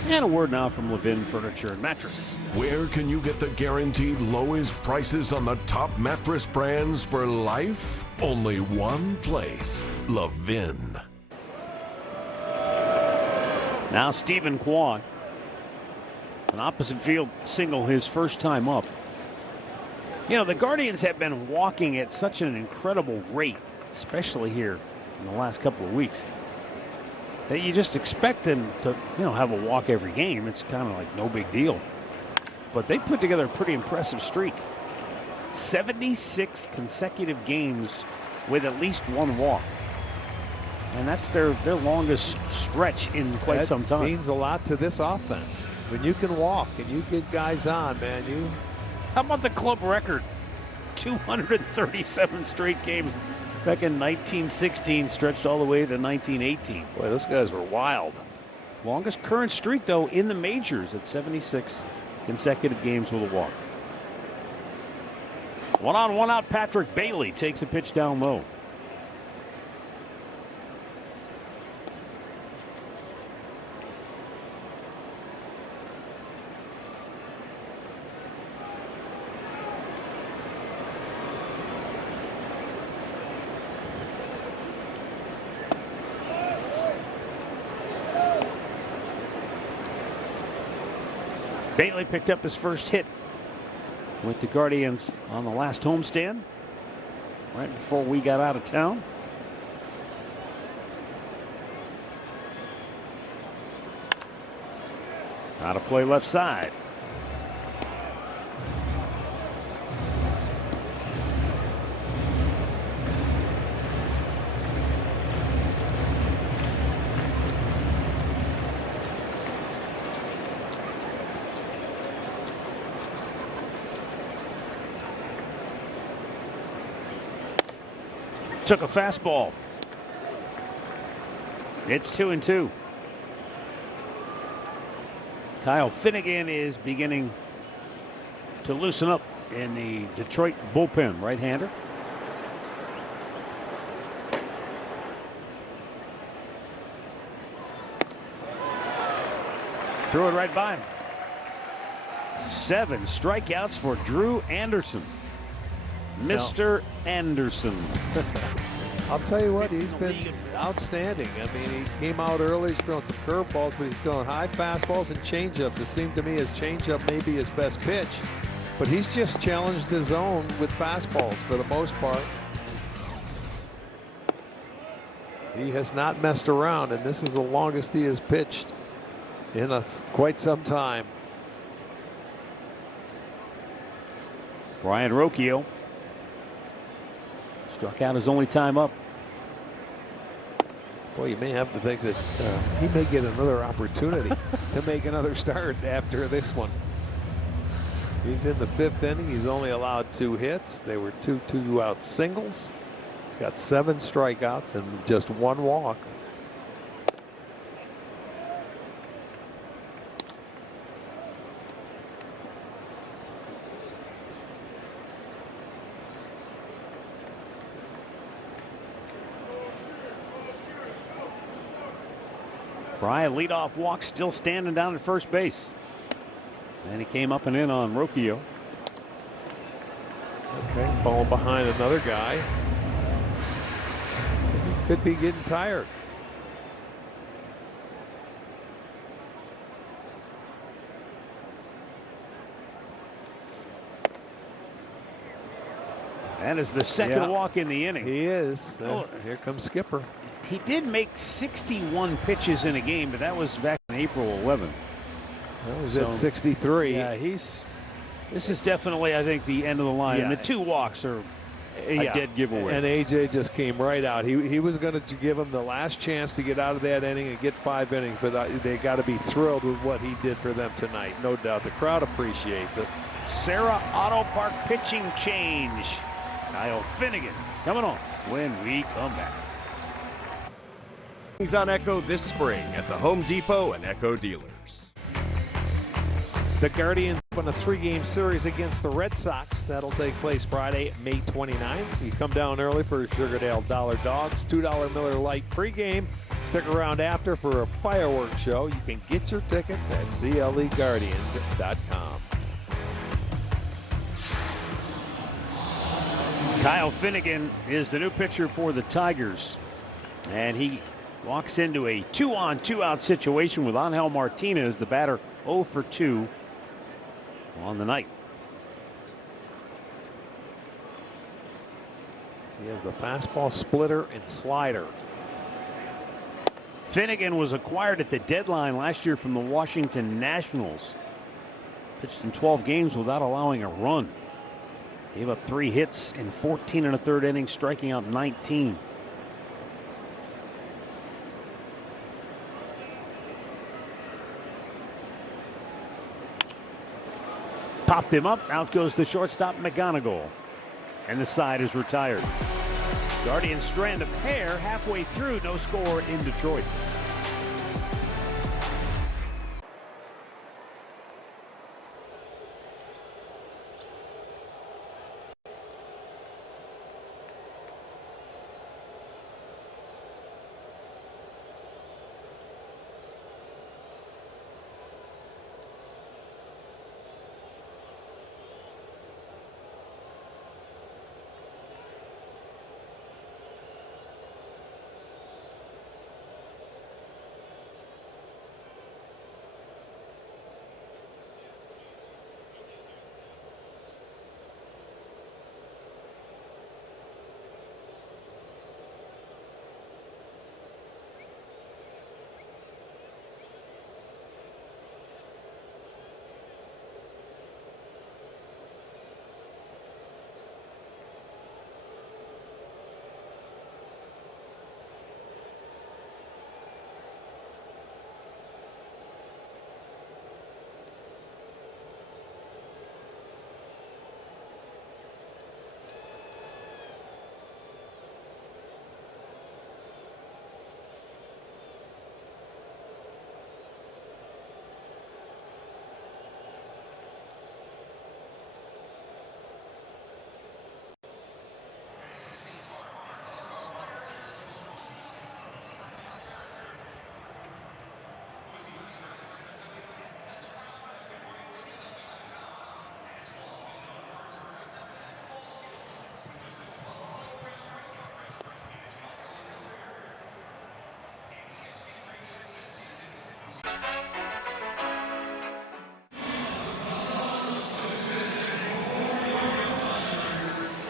And a word now from Levin Furniture and Mattress. Where can you get the guaranteed lowest prices on the top mattress brands for life? Only one place, Levin. Now Stephen Kwan, an opposite field single his first time up. You know, the Guardians have been walking at such an incredible rate, especially here in the last couple of weeks, that you just expect them to, have a walk every game. It's kind of like no big deal. But they put together a pretty impressive streak. 76 consecutive games with at least one walk. And that's their longest stretch in quite some time. That means a lot to this offense. When you can walk and you get guys on, man, you... How about the club record? 237 straight games back in 1916, stretched all the way to 1918. Boy, those guys were wild. Longest current streak, though, in the majors at 76 consecutive games with a walk. 1 on 1 out. Patrick Bailey takes a pitch down low. Bailey picked up his first hit with the Guardians on the last homestand, right before we got out of town. Out of play left side. Took a fastball. It's 2-2. Kyle Finnegan is beginning to loosen up in the Detroit bullpen. Right-hander. Threw it right by him. 7 strikeouts for Drew Anderson. Mr. Anderson. I'll tell you what, he's been outstanding. I mean, he came out early, he's throwing some curveballs, but he's throwing high fastballs and changeups. It seemed to me his changeup may be his best pitch, but he's just challenged the zone with fastballs for the most part. He has not messed around, and this is the longest he has pitched in quite some time. Brian Rocchio struck out his only time up. Boy, you may have to think that he may get another opportunity to make another start after this one. He's in the 5th inning. He's only allowed 2 hits. They were 2 2-out singles. He's got 7 strikeouts and just 1 walk. Fry, leadoff walk, still standing down at first base. And he came up and in on Rocchio. Okay, falling behind another guy. He could be getting tired. That is the second walk in the inning. He is. Here comes Skipper. He did make 61 pitches in a game, but that was back in April 11. That was at 63. Yeah, this is definitely, I think, the end of the line. And the 2 walks are a dead giveaway. And AJ just came right out. He was going to give him the last chance to get out of that inning and get 5 innings, but they got to be thrilled with what he did for them tonight. No doubt. The crowd appreciates it. Sarah Auto Park pitching change. Kyle Finnegan coming on when we come back. On Echo this spring at the Home Depot and Echo dealers. The Guardians won a 3-game series against the Red Sox. That'll take place Friday, May 29th. You come down early for Sugardale Dollar Dogs, $2 Miller Lite pregame. Stick around after for a fireworks show. You can get your tickets at cleguardians.com. Kyle Finnegan is the new pitcher for the Tigers, and he walks into a 2-on, 2-out situation with Angel Martinez, the batter, 0 for 2 on the night. He has the fastball, splitter, and slider. Finnegan was acquired at the deadline last year from the Washington Nationals. Pitched in 12 games without allowing a run. Gave up 3 hits in 14 1/3 innings, striking out 19. Popped him up. Out goes the shortstop, McGonigal. And the side is retired. Guardians strand a pair halfway through. No score in Detroit.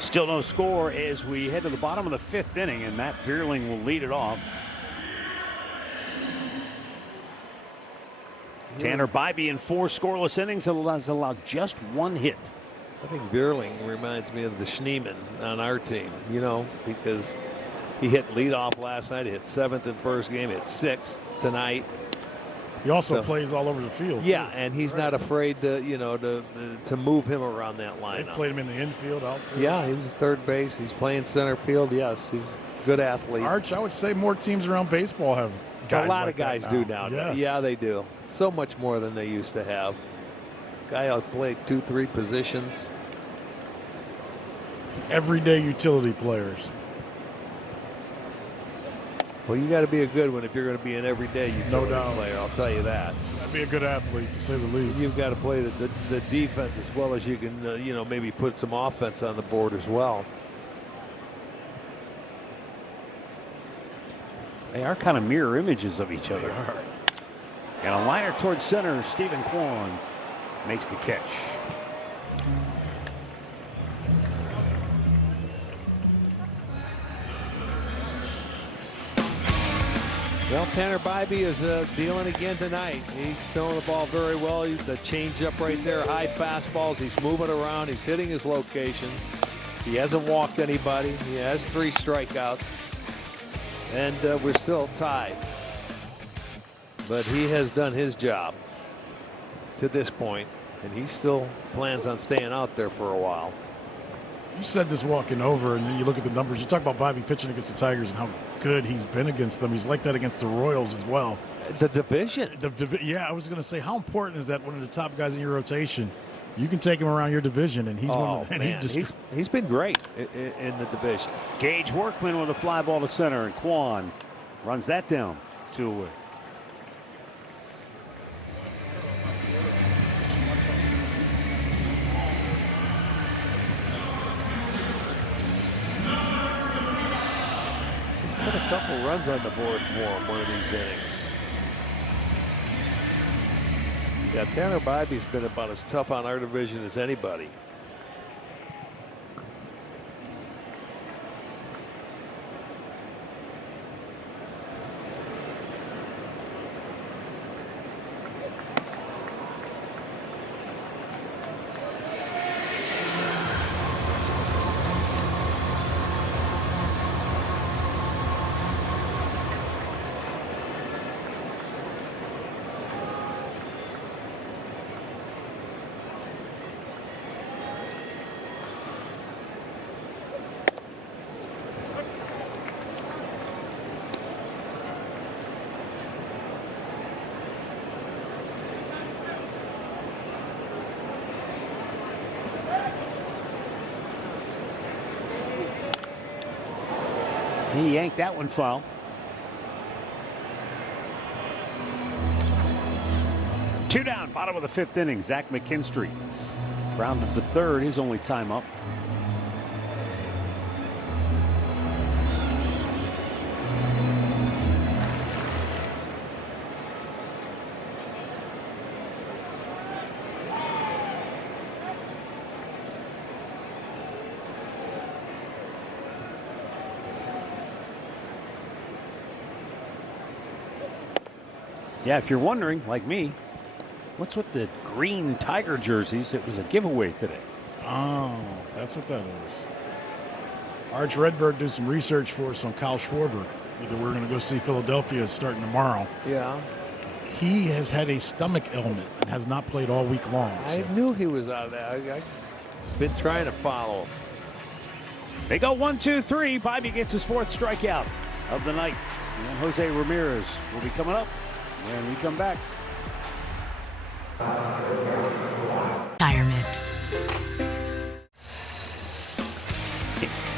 Still no score as we head to the bottom of the 5th inning, and Matt Vierling will lead it off. Tanner Bybee in 4 scoreless innings has allowed just 1 hit. I think Vierling reminds me of the Schneeman on our team, you know, because he hit leadoff last night. He hit 7th in first game, hit 6th tonight. He also plays all over the field. Yeah, too. and he's not afraid to, you know, to move him around that lineup. They played him in the infield, outfield. Yeah, he was third base. He's playing center field. Yes, he's a good athlete. Arch, I would say more teams around baseball have guys a lot like of guys that do now. now. Yes. Yeah, they do. So much more than they used to have. Guy outplayed 2-3 positions. Everyday utility players. Well, you got to be a good one if you're going to be an everyday utility player. I'll tell you that. That'd be a good athlete, to say the least. You've got to play the defense as well as you can, you know, maybe put some offense on the board as well. They are kind of mirror images of each other. And a liner towards center, Stephen Kwan makes the catch. Well, Tanner Bybee is dealing again tonight. He's throwing the ball very well. The changeup right there, high fastballs. He's moving around. He's hitting his locations. He hasn't walked anybody. He has 3 strikeouts. And we're still tied. But he has done his job to this point, and he still plans on staying out there for a while. You said this walking over, and then you look at the numbers. You talk about Bobby pitching against the Tigers and how good he's been against them. He's like that against the Royals as well. The division. Yeah, I was going to say, how important is that one of the top guys in your rotation? You can take him around your division, and he's one of, and he's been great in the division. Gage Workman with a fly ball to center, and Kwan runs that down 2 away. Put a couple runs on the board for him one of these innings. Yeah, Tanner Bybee's been about as tough on our division as anybody. He yanked that one foul. Two down, bottom of the 5th inning. Zach McKinstry grounded to third, his only time up. Yeah, if you're wondering, like me, what's with the green Tiger jerseys? It was a giveaway today. Oh, that's what that is. Arch Redbird did some research for us on Kyle Schwarber. We're going to go see Philadelphia starting tomorrow. Yeah. He has had a stomach ailment and has not played all week long. I knew he was out of that. I've been trying to follow him. They go 1-2-3. Bobby gets his 4th strikeout of the night. And Jose Ramirez will be coming up when we come back. Retirement.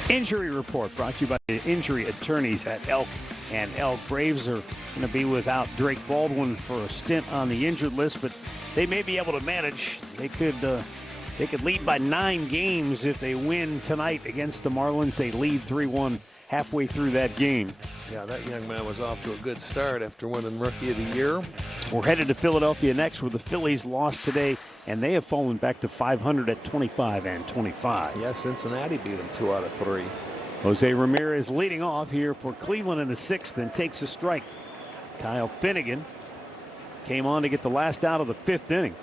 Injury report brought to you by the injury attorneys at Elk and Elk. Braves are going to be without Drake Baldwin for a stint on the injured list, but they may be able to manage. They could lead by 9 games if they win tonight against the Marlins. They lead 3-1 halfway through that game. Yeah, that young man was off to a good start after winning Rookie of the Year. We're headed to Philadelphia next, where the Phillies lost today and they have fallen back to 500 at 25-25. Yeah, Cincinnati beat them 2 out of 3. Jose Ramirez leading off here for Cleveland in the 6th and takes a strike. Kyle Finnegan came on to get the last out of the 5th inning.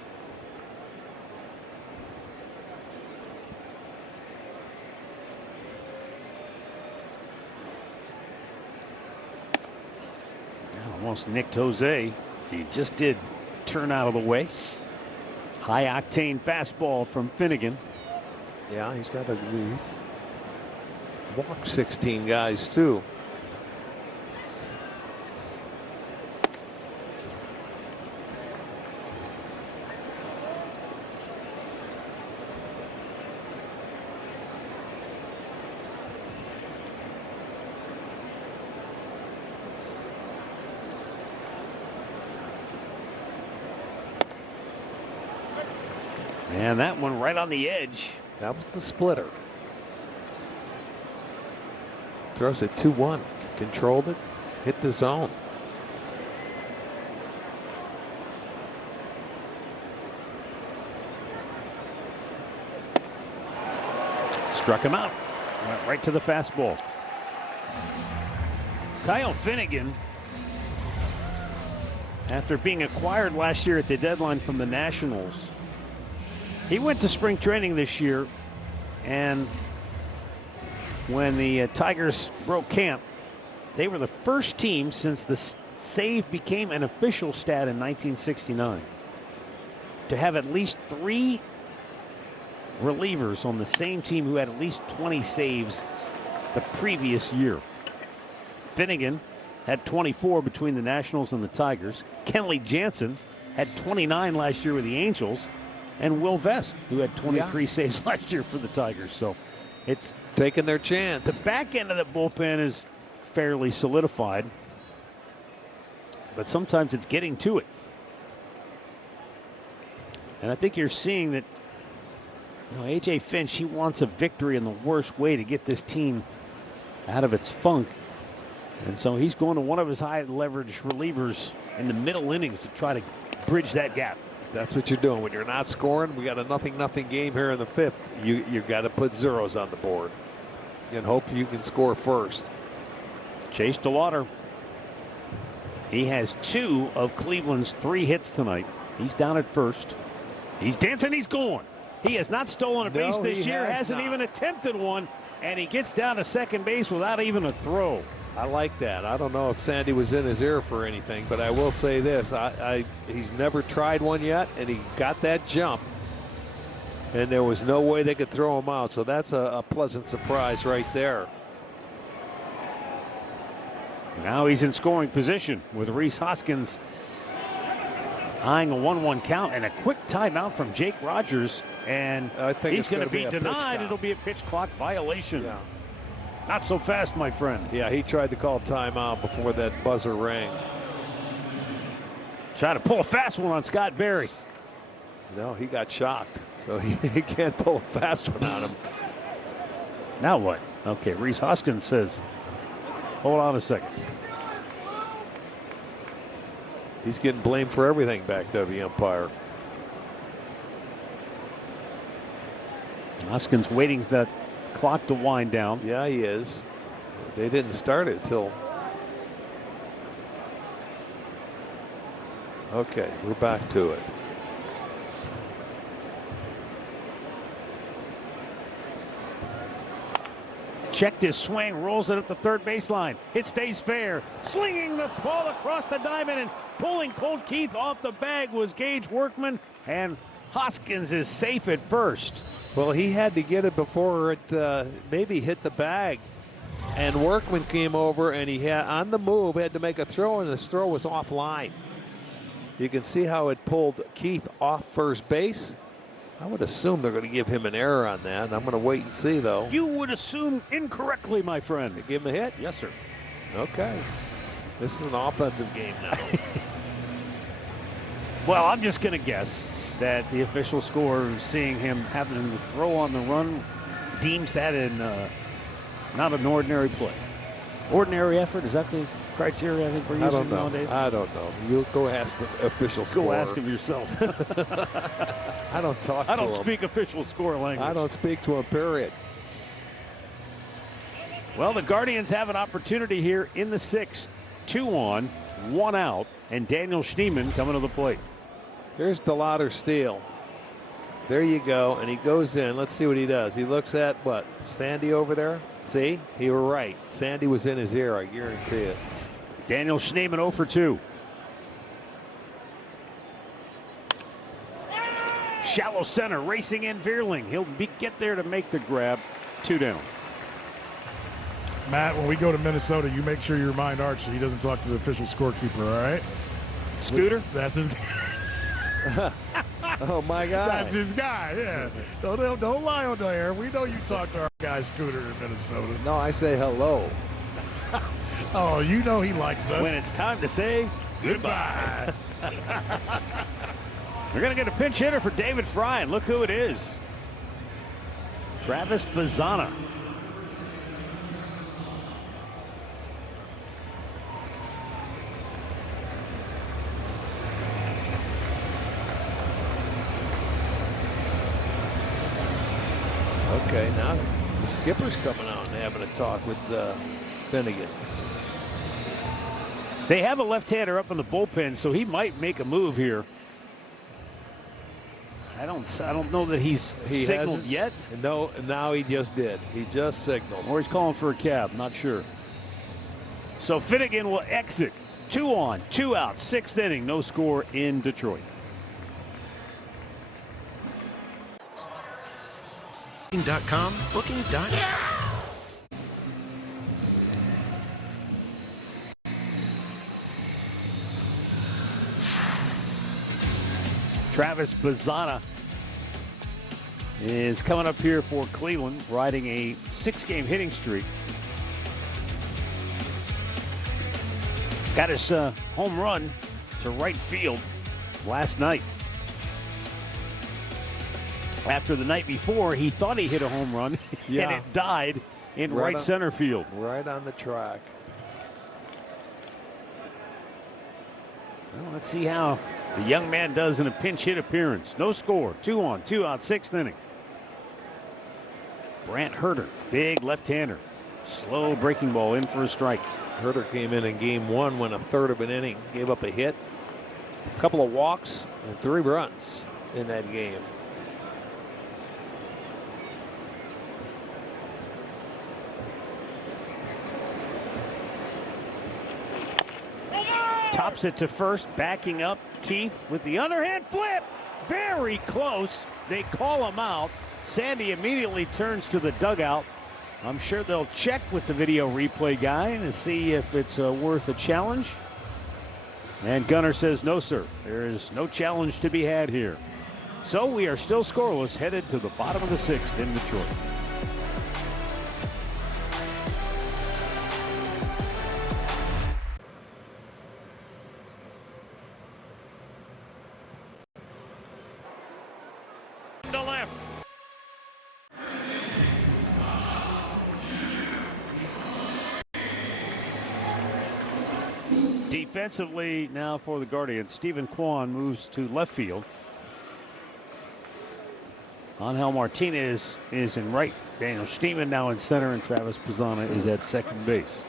Almost nicked Jose. He just did turn out of the way. High octane fastball from Finnegan. Yeah, he's got he's walked 16 guys too. And that one right on the edge. That was the splitter. Throws it 2-1. Controlled it. Hit the zone. Struck him out. Went right to the fastball. Kyle Finnegan, after being acquired last year at the deadline from the Nationals, he went to spring training this year, and when the Tigers broke camp, they were the first team since the save became an official stat in 1969 to have at least 3 relievers on the same team who had at least 20 saves the previous year. Finnegan had 24 between the Nationals and the Tigers. Kenley Jansen had 29 last year with the Angels. And Will Vest, who had 23 saves last year for the Tigers. So it's taking their chance. The back end of the bullpen is fairly solidified, but sometimes it's getting to it. And I think you're seeing that, you know, A.J. Finch, he wants a victory in the worst way to get this team out of its funk. And so he's going to one of his high leverage relievers in the middle innings to try to bridge that gap. That's what you're doing when you're not scoring. We got a 0-0 game here in the 5th. You got to put zeros on the board and hope you can score first. Chase DeLauder. He has 2 of Cleveland's 3 hits tonight. He's down at first. He's dancing. He's going. He has not stolen a base this year. Hasn't even attempted one, and he gets down to second base without even a throw. I like that. I don't know if Sandy was in his ear for anything, but I will say this. He's never tried one yet, and he got that jump, and there was no way they could throw him out. So that's a pleasant surprise right there. Now he's in scoring position with Rhys Hoskins eyeing a 1-1 count and a quick timeout from Jake Rogers, and I think he's going to be denied. It'll be a pitch clock violation. Yeah. Not so fast, my friend. Yeah, he tried to call timeout before that buzzer rang. Try to pull a fast one on Scott Berry. No, he got shocked, so he can't pull a fast one on him. Now what? Okay, Rhys Hoskins says, hold on a second. He's getting blamed for everything back there, the umpire. Hoskins waiting for that clock to wind down. Yeah, he is. They didn't start it till. Okay, we're back to it. Checked his swing, rolls it up the third baseline. It stays fair. Slinging the ball across the diamond and pulling Colt Keith off the bag was Gage Workman, and Hoskins is safe at first. Well, he had to get it before it maybe hit the bag, and Workman came over and he had on the move had to make a throw, and this throw was offline. You can see how it pulled Keith off first base. I would assume they're going to give him an error on that. I'm going to wait and see, though. You would assume incorrectly, my friend. They give him a hit? Yes, sir. Okay. This is an offensive game now. Well, I'm just going to guess that the official score, seeing him having to throw on the run, deems that in not an ordinary play. Ordinary effort, is that the criteria I think we're I using don't know. nowadays? I don't know. You go ask the official score. Go ask him yourself. I don't talk to him. I don't speak official score language. I don't speak to him, period. Well, the Guardians have an opportunity here in the 6th. 2 on, 1 out, and Daniel Schneemann coming to the plate. Here's DeLauder Steele. There you go, and he goes in. Let's see what he does. He looks at what? Sandy over there? See? He were right. Sandy was in his ear, I guarantee it. Daniel Schneemann 0 for 2. Shallow center, racing in Veerling. He'll get there to make the grab. 2 down. Matt, when we go to Minnesota, you make sure you remind Archie he doesn't talk to the official scorekeeper, all right? Scooter? That's his Oh, my God. That's his guy, yeah. Don't lie on the air. We know you talk to our guy Scooter in Minnesota. No, I say hello. Oh, you know he likes us. When it's time to say goodbye. We're going to get a pinch hitter for David Fry, and look who it is. Travis Bazzana. Okay, now the skipper's coming out and having a talk with Finnegan. They have a left-hander up in the bullpen, so he might make a move here. I don't know that he signaled hasn't? yet. No, now he just did. He just signaled. Or he's calling for a cab, not sure. So Finnegan will exit. 2 on, 2 out, 6th inning, no score in Detroit. Booking.com, booking.com. Travis Bazzana is coming up here for Cleveland, riding a 6-game hitting streak. Got his home run to right field last night. After the night before, he thought he hit a home run, and it died in right center field. Right on the track. Well, let's see how the young man does in a pinch hit appearance. No score, 2 on, 2 out, 6th inning. Brant Herter, big left-hander. Slow breaking ball in for a strike. Herter came in game 1, went a third of an inning, gave up a hit, a couple of walks, and 3 runs in that game. Tops it to first, backing up Keith with the underhand flip. Very close. They call him out. Sandy immediately turns to the dugout. I'm sure they'll check with the video replay guy to see if it's worth a challenge. And Gunnar says, no, sir. There is no challenge to be had here. So we are still scoreless, headed to the bottom of the 6th in Detroit. To left. Defensively now for the Guardians, Stephen Kwan moves to left field. Angel Martinez is in right. Daniel Schneemann now in center, and Travis Bazzana is at second base.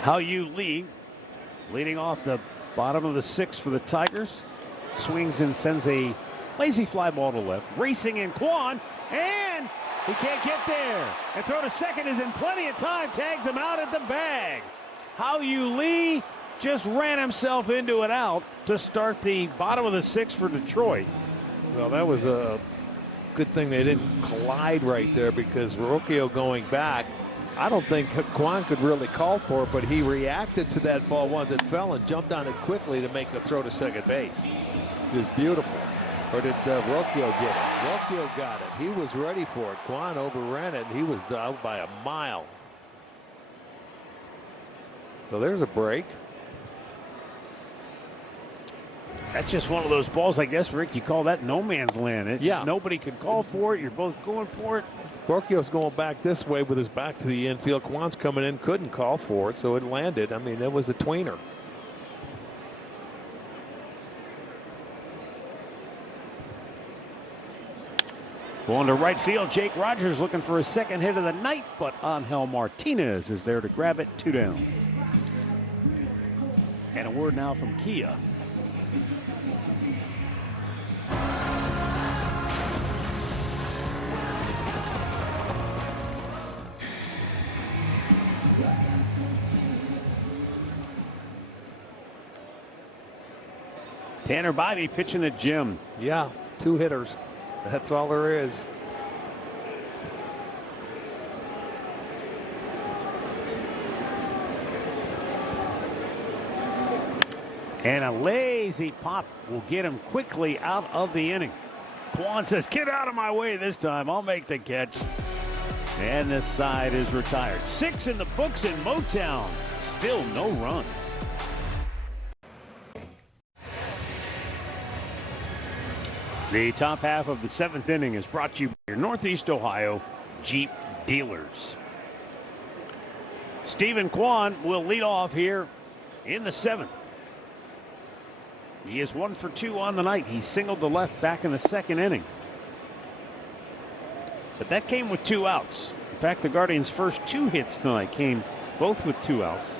Hao-Yu Lee leading off the bottom of the 6th for the Tigers. Swings and sends a lazy fly ball to left. Racing in Kwan, and he can't get there. And throw to second is in plenty of time. Tags him out at the bag. Hao-Yu Lee just ran himself into an out to start the bottom of the 6th for Detroit. Well, that was a good thing they didn't collide right there, because Rocchio going back, I don't think Kwan could really call for it, but he reacted to that ball once it fell and jumped on it quickly to make the throw to second base. It was beautiful. Or did Rocchio get it? Rocchio got it. He was ready for it. Kwan overran it, and he was out by a mile. So there's a break. That's just one of those balls, I guess, Rick, you call that no man's land. Yeah. Nobody could call for it. You're both going for it. Forkio's going back this way with his back to the infield. Kwan's coming in, couldn't call for it, so it landed. I mean, it was a tweener. Going to right field, Jake Rogers looking for his second hit of the night, but Angel Martinez is there to grab it, 2 down. And a word now from Kia. Tanner Bybee pitching to Jim. Yeah, 2 hitters. That's all there is. And a lazy pop will get him quickly out of the inning. Kwan says, get out of my way this time. I'll make the catch. And this side is retired. 6 in the books in Motown. Still no runs. The top half of the 7th inning is brought to you by your Northeast Ohio Jeep dealers. Stephen Kwan will lead off here in the 7th. He is 1 for 2 on the night. He singled to left back in the 2nd inning. But that came with 2 outs. In fact, the Guardians' first 2 hits tonight came both with 2 outs.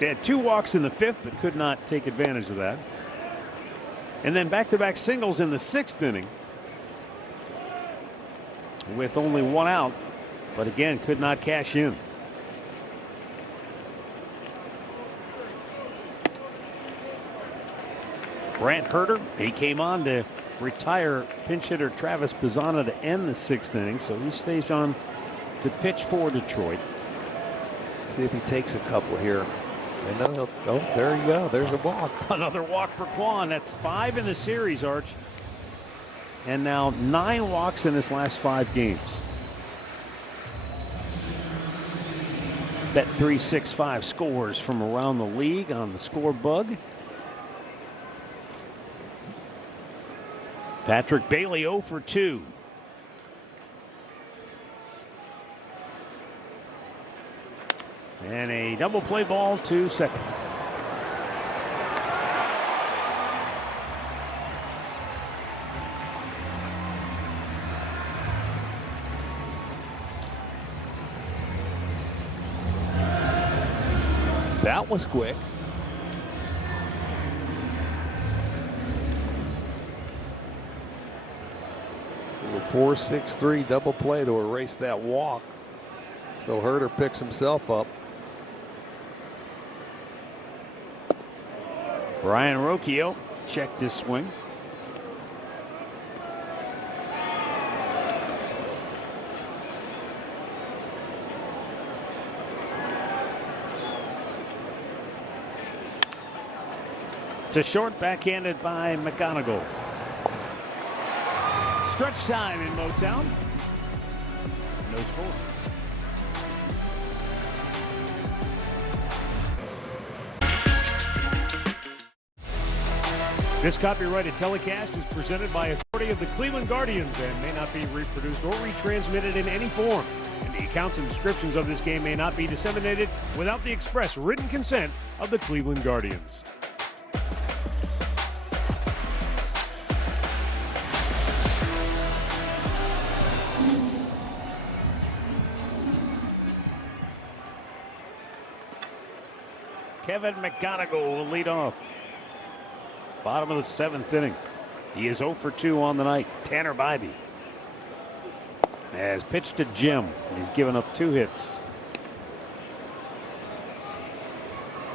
They had 2 walks in the 5th, but could not take advantage of that. And then back-to-back singles in the 6th inning with only 1 out, but again could not cash in. Brant Herter, he came on to retire pinch hitter Travis Pizzana to end the 6th inning, so he stays on to pitch for Detroit. See if he takes a couple here. And oh, there you go. There's a walk. Another walk for Kwan. That's 5 in the series, Arch. And now 9 walks in his last 5 games. Bet365 scores from around the league on the score bug. Patrick Bailey 0 for 2. And a double play ball to second. That was quick. A 4-6-3 double play to erase that walk. So Herter picks himself up. Brian Rocchio checked his swing. To short, backhanded by McGonigal. Stretch time in Motown. No score. This copyrighted telecast is presented by authority of the Cleveland Guardians and may not be reproduced or retransmitted in any form. And the accounts and descriptions of this game may not be disseminated without the express written consent of the Cleveland Guardians. Kevin McGonigal will lead off. Bottom of the 7th inning. He is 0 for 2 on the night. Tanner Bybee has pitched to Jim. He's given up 2 hits.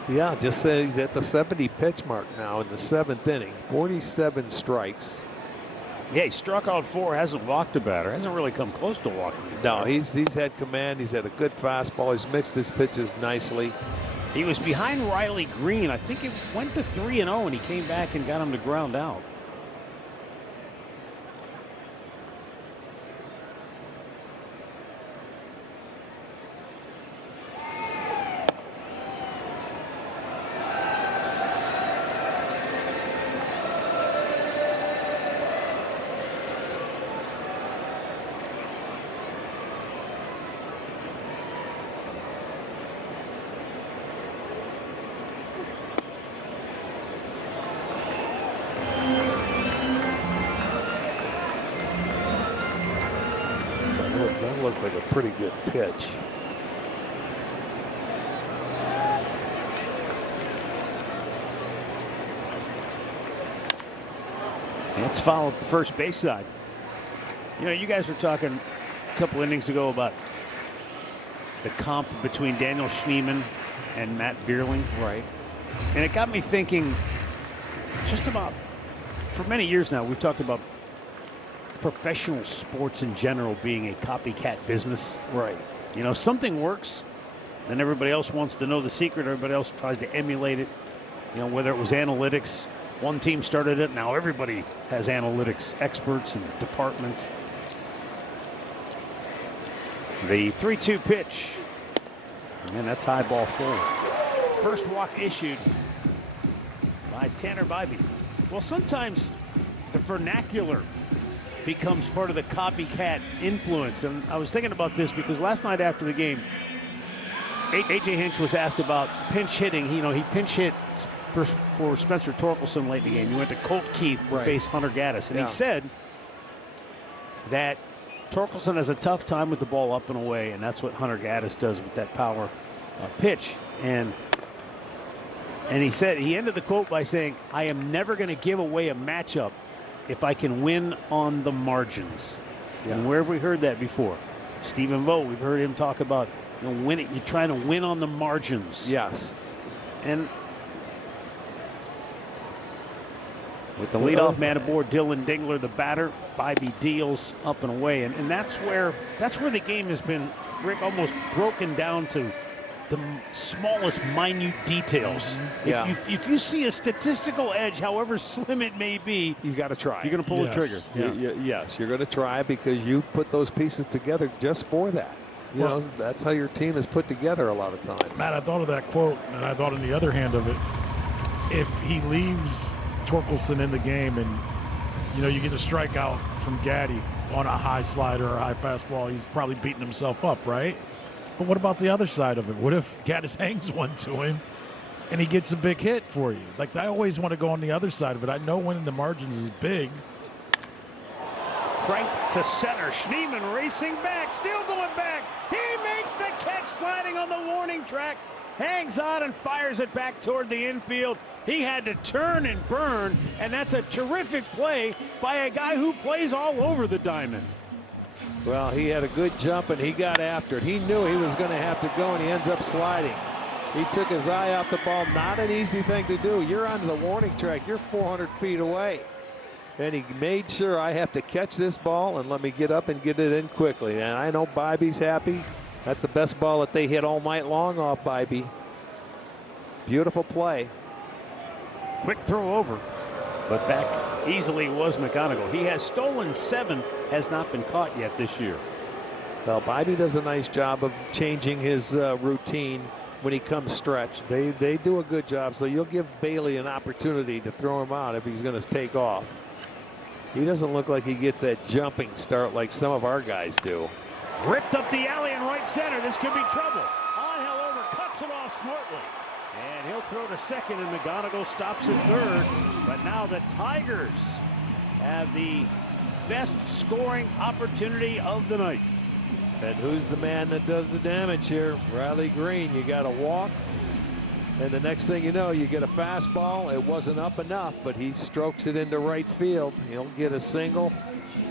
Yeah, just says he's at the 70 pitch mark now in the 7th inning. 47 strikes. Yeah, he struck out 4, hasn't walked a batter, hasn't really come close to walking. No, he's had command. He's had a good fastball. He's mixed his pitches nicely. He was behind Riley Green. I think it went to 3-0, and he came back and got him to ground out. pretty good pitch. Let's follow up the first base side. You know, you guys were talking a couple innings ago about the comp between Daniel Schneemann and Matt Vierling. Right. And it got me thinking just about, for many years now, we've talked about professional sports in general being a copycat business. Right. You know, something works, then everybody else wants to know the secret, everybody else tries to emulate it. You know, whether it was analytics, one team started it, now everybody has analytics experts and departments. The 3-2 pitch. And that's high ball forward. First walk issued by Tanner Bybee. Well, sometimes the vernacular becomes part of the copycat influence. And I was thinking about this because last night after the game, A.J. Hinch was asked about pinch hitting. You know, he pinch hit for Spencer Torkelson late in the game. He went to Colt Keith to face Hunter Gaddis. And he said that Torkelson has a tough time with the ball up and away, and that's what Hunter Gaddis does with that power pitch. And he said, he ended the quote by saying, "I am never going to give away a matchup if I can win on the margins." And where have we heard that before? Stephen Vogt, we've heard him talk about, you know, winning. You're trying to win on the margins. Yes. And with the leadoff man aboard, Dylan Dingler, the batter, Bybee deals up and away, and that's where the game has been, Rick, almost broken down to the smallest, minute details. If you see a statistical edge, however slim it may be, you got to try. You're going to pull the trigger. Yes, you're going to try because you put those pieces together just for that. You know, that's how your team is put together a lot of times. Matt, I thought of that quote, and I thought on the other hand of it, if he leaves Torkelson in the game and, you know, you get a strikeout from Gaddy on a high slider or a high fastball, he's probably beating himself up, right? But what about the other side of it? What if Gaddis hangs one to him and he gets a big hit for you? Like, I always want to go on the other side of it. I know winning the margins is big. Cranked to center. Schneemann racing back, still going back. He makes the catch, sliding on the warning track. Hangs on and fires it back toward the infield. He had to turn and burn, and that's a terrific play by a guy who plays all over the diamond. Well, he had a good jump, and he got after it. He knew he was going to have to go, and he ends up sliding. He took his eye off the ball. Not an easy thing to do. You're onto the warning track. You're 400 feet away. And he made sure, I have to catch this ball and let me get up and get it in quickly. And I know Bybee's happy. That's the best ball that they hit all night long off Bybee. Beautiful play. Quick throw over, but back easily was McGonigal. He has stolen 7, has not been caught yet this year. Well, Bybee does a nice job of changing his routine when he comes stretch. They do a good job, so you'll give Bailey an opportunity to throw him out if he's going to take off. He doesn't look like he gets that jumping start like some of our guys do. Ripped up the alley in right center. This could be trouble. Angel over, cuts it off smartly. And he'll throw to second, and McGonigal stops at third. But now the Tigers have the best scoring opportunity of the night. And who's the man that does the damage here? Riley Green. You got a walk, and the next thing you know, you get a fastball. It wasn't up enough, but he strokes it into right field. He'll get a single.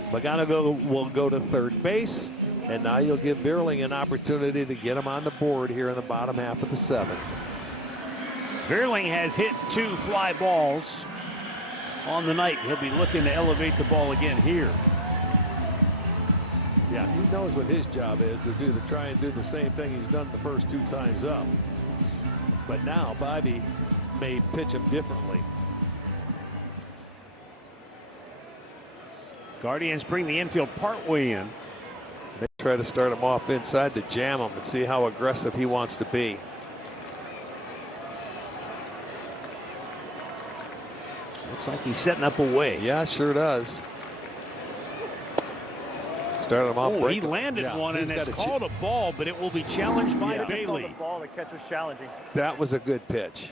McGonigal will go to third base, and now you'll give Vierling an opportunity to get him on the board here in the bottom half of the 7th. Vierling has hit 2 fly balls on the night. He'll be looking to elevate the ball again here. Yeah, he knows what his job is to do, to try and do the same thing he's done the first 2 times up. But now Bybee may pitch him differently. Guardians bring the infield partway in. They try to start him off inside to jam him and see how aggressive he wants to be. Looks like he's setting up away. Yeah, sure does. Started him off. Oh, he landed one, and it's called a ball, but it will be challenged by Bailey. The ball, the catch was challenging. That was a good pitch.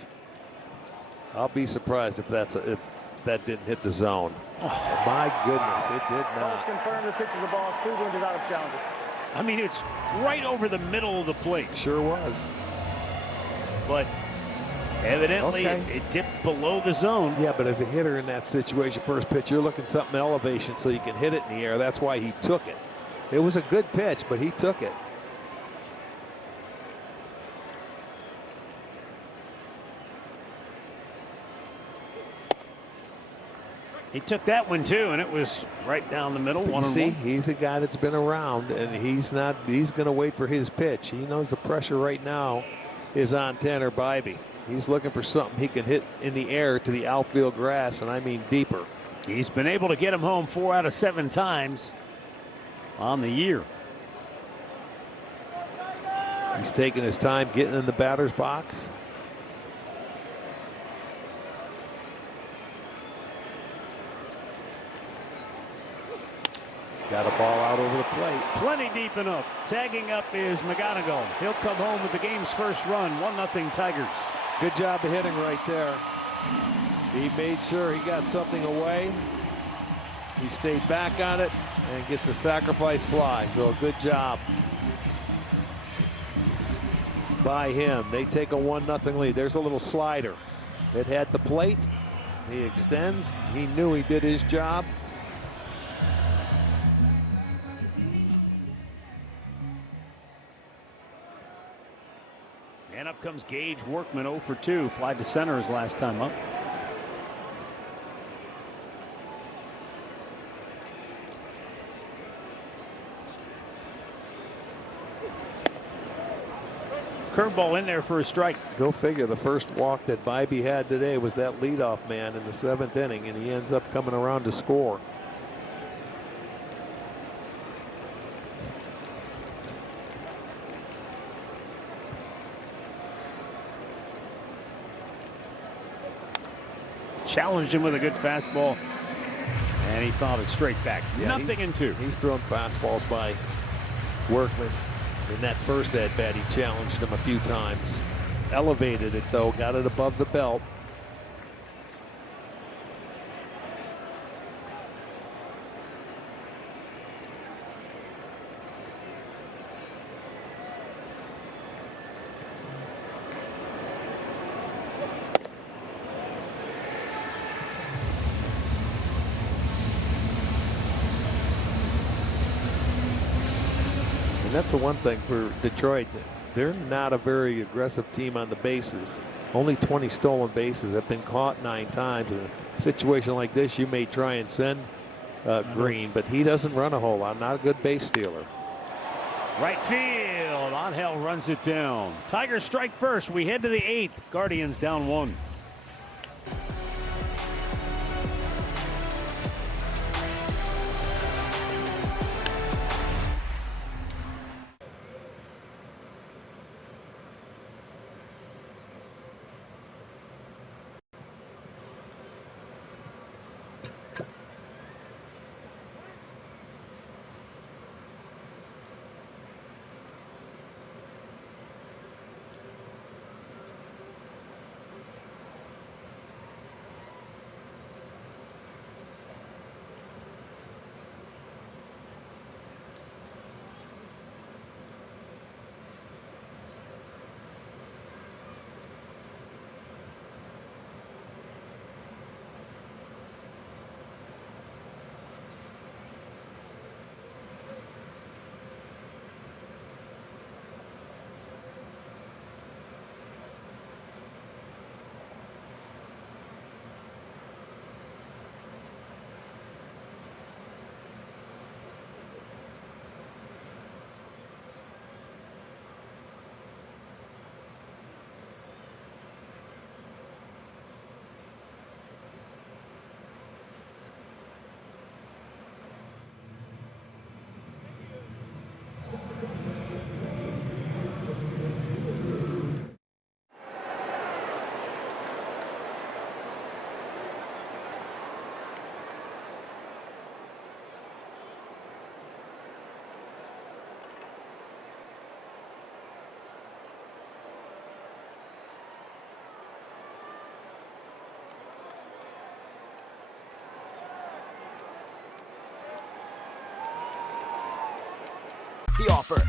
I'll be surprised if that didn't hit the zone. Oh, my goodness, it did not. Confirmed the pitch of the ball. Cleveland is out of challenges. I mean, it's right over the middle of the plate. Sure was. But evidently it dipped below the zone. Yeah, but as a hitter in that situation, first pitch, you're looking something elevation so you can hit it in the air. That's why he took it. It was a good pitch, but he took it. He took that one too, and it was right down the middle. You see, he's a guy that's been around, and he's going to wait for his pitch. He knows the pressure right now is on Tanner Bybee. He's looking for something he can hit in the air to the outfield grass, and I mean deeper. He's been able to get him home 4 out of 7 times on the year. He's taking his time getting in the batter's box. Got a ball out over the plate. Plenty deep enough. Tagging up is McGonigal. He'll come home with the game's first run. 1-0 Tigers. Good job of hitting right there. He made sure he got something away. He stayed back on it and gets the sacrifice fly. So a good job by him. They take a 1-0 lead. There's a little slider. It had the plate. He extends. He knew he did his job. And up comes Gage Workman, 0 for 2. Fly to center his last time up. Curveball in there for a strike. Go figure. The first walk that Bybee had today was that leadoff man in the 7th inning, and he ends up coming around to score. Challenged him with a good fastball, and he fouled it straight back. Yeah, Nothing in 2. He's thrown fastballs by Workman. In that first at bat, he challenged him a few times. Elevated it though, got it above the belt. And that's the one thing for Detroit. They're not a very aggressive team on the bases. Only 20 stolen bases, have been caught 9 times. In a situation like this, you may try and send Green, but he doesn't run a whole lot. Not a good base stealer. Right field. Angel runs it down. Tigers strike first. We head to the 8th. Guardians down 1. the offer.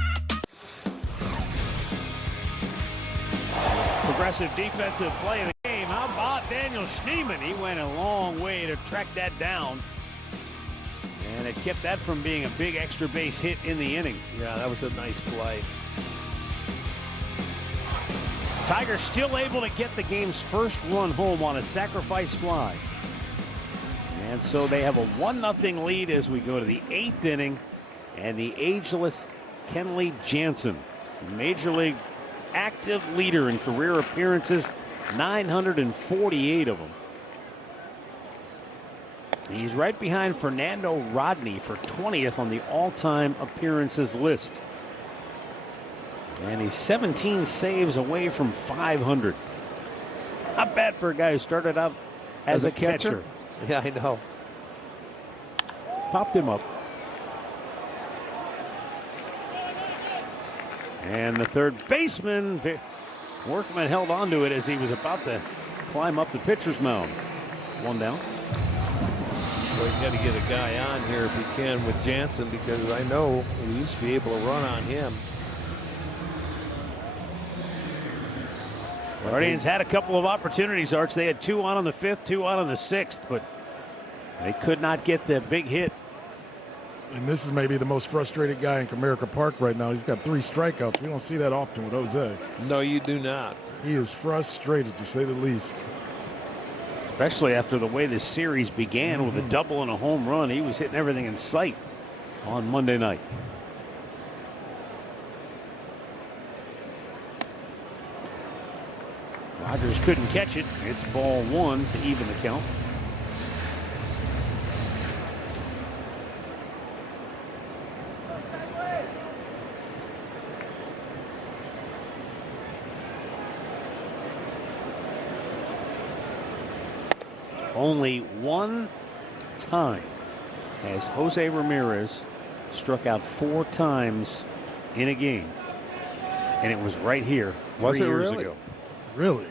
Progressive defensive play of the game. How about Daniel Schneemann? He went a long way to track that down. And it kept that from being a big extra base hit in the inning. Yeah, that was a nice play. Tigers still able to get the game's first run home on a sacrifice fly. And so they have a 1-0 lead as we go to the 8th inning. And the ageless Kenley Jansen, Major League active leader in career appearances, 948 of them. He's right behind Fernando Rodney for 20th on the all-time appearances list. And he's 17 saves away from 500. Not bad for a guy who started out as a catcher. Yeah, I know. Popped him up. And the third baseman, Workman, held on to it as he was about to climb up the pitcher's mound. One down. Well, you got to get a guy on here if you can with Jansen, because I know we used to be able to run on him. Guardians had a couple of opportunities, Arch. They had 2 on the 5th, 2 on the 6th, but they could not get the big hit. And this is maybe the most frustrated guy in Comerica Park right now. He's got 3 strikeouts. We don't see that often with Jose. No, you do not. He is frustrated, to say the least. Especially after the way this series began with a double and a home run. He was hitting everything in sight on Monday night. Rogers couldn't catch it. It's ball 1 to even the count. Only one time has Jose Ramirez struck out 4 times in a game, and it was right here 3 years ago. Really?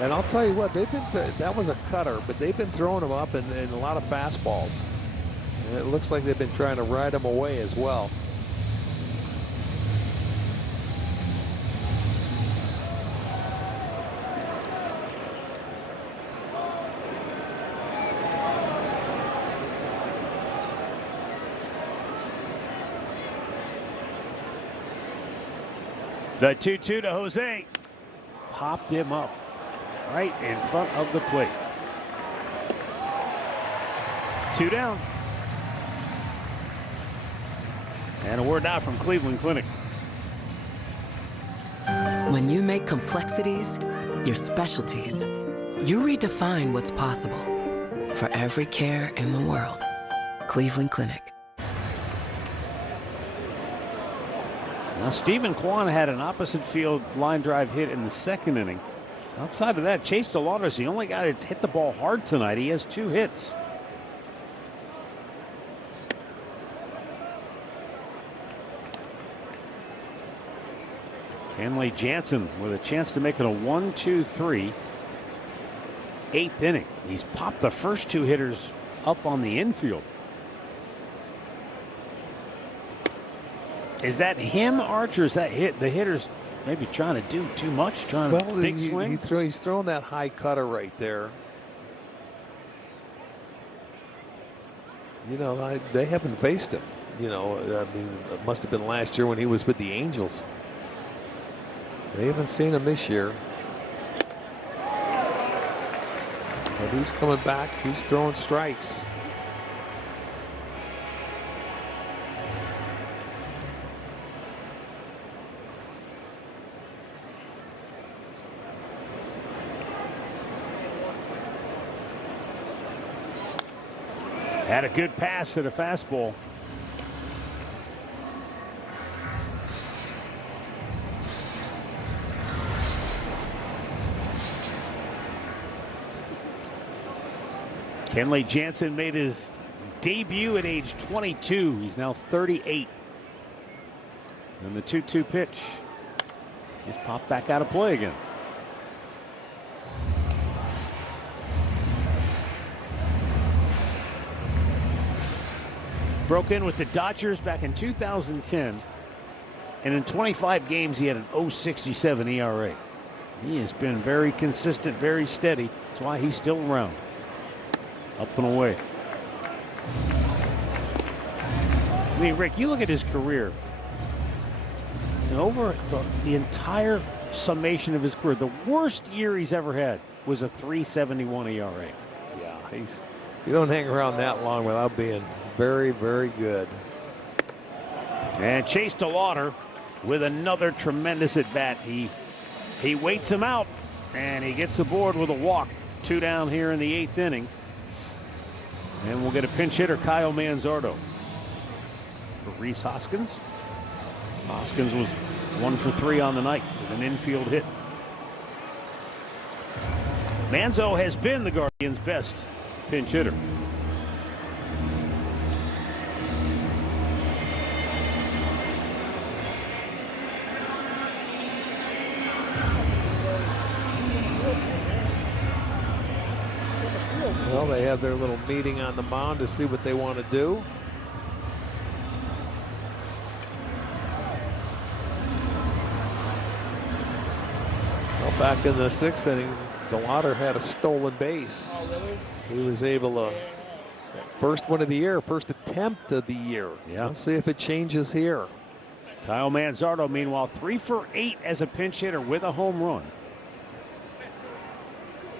And I'll tell you what, they've been that was a cutter, but they've been throwing them up in a lot of fastballs. And it looks like they've been trying to ride them away as well. The 2-2 to Jose. Popped him up right in front of the plate. 2 down. And a word now from Cleveland Clinic. When you make complexities your specialties, you redefine what's possible. For every care in the world, Cleveland Clinic. Now, Stephen Kwan had an opposite field line drive hit in the 2nd inning. Outside of that, Chase DeLauder's the only guy that's hit the ball hard tonight. He has 2 hits. Kenley Jansen with a chance to make it a 1-2-3. 8th inning. He's popped the first 2 hitters up on the infield. Is that him, Arch, or is that the hitters maybe trying to do too much, trying to big swing? He's throwing that high cutter right there. You know, they haven't faced him. You know, I mean, it must have been last year when he was with the Angels. They haven't seen him this year. But he's coming back. He's throwing strikes. Had a good pass at a fastball. Kenley Jansen made his debut at age 22. He's now 38. And the 2-2 pitch just popped back out of play again. Broke in with the Dodgers back in 2010. And in 25 games, he had an .067 ERA. He has been very consistent, very steady. That's why he's still around. Up and away. I mean, Rick, you look at his career. And over the entire summation of his career, the worst year he's ever had was a .371 ERA. Yeah, you don't hang around that long without being very, very good. And Chase DeLauder with another tremendous at bat. He waits him out, and he gets aboard with a walk. 2 down here in the 8th inning. And we'll get a pinch hitter, Kyle Manzardo. For Rhys Hoskins. Hoskins was 1 for 3 on the night with an infield hit. Manzo has been the Guardians' best pinch hitter. Well, they have their little meeting on the mound to see what they want to do. Well, back in the 6th inning, DeLauder had a stolen base. He was able to, first one of the year, first attempt of the year. Yeah. Let's see if it changes here. Kyle Manzardo, meanwhile, 3 for 8 as a pinch hitter with a home run.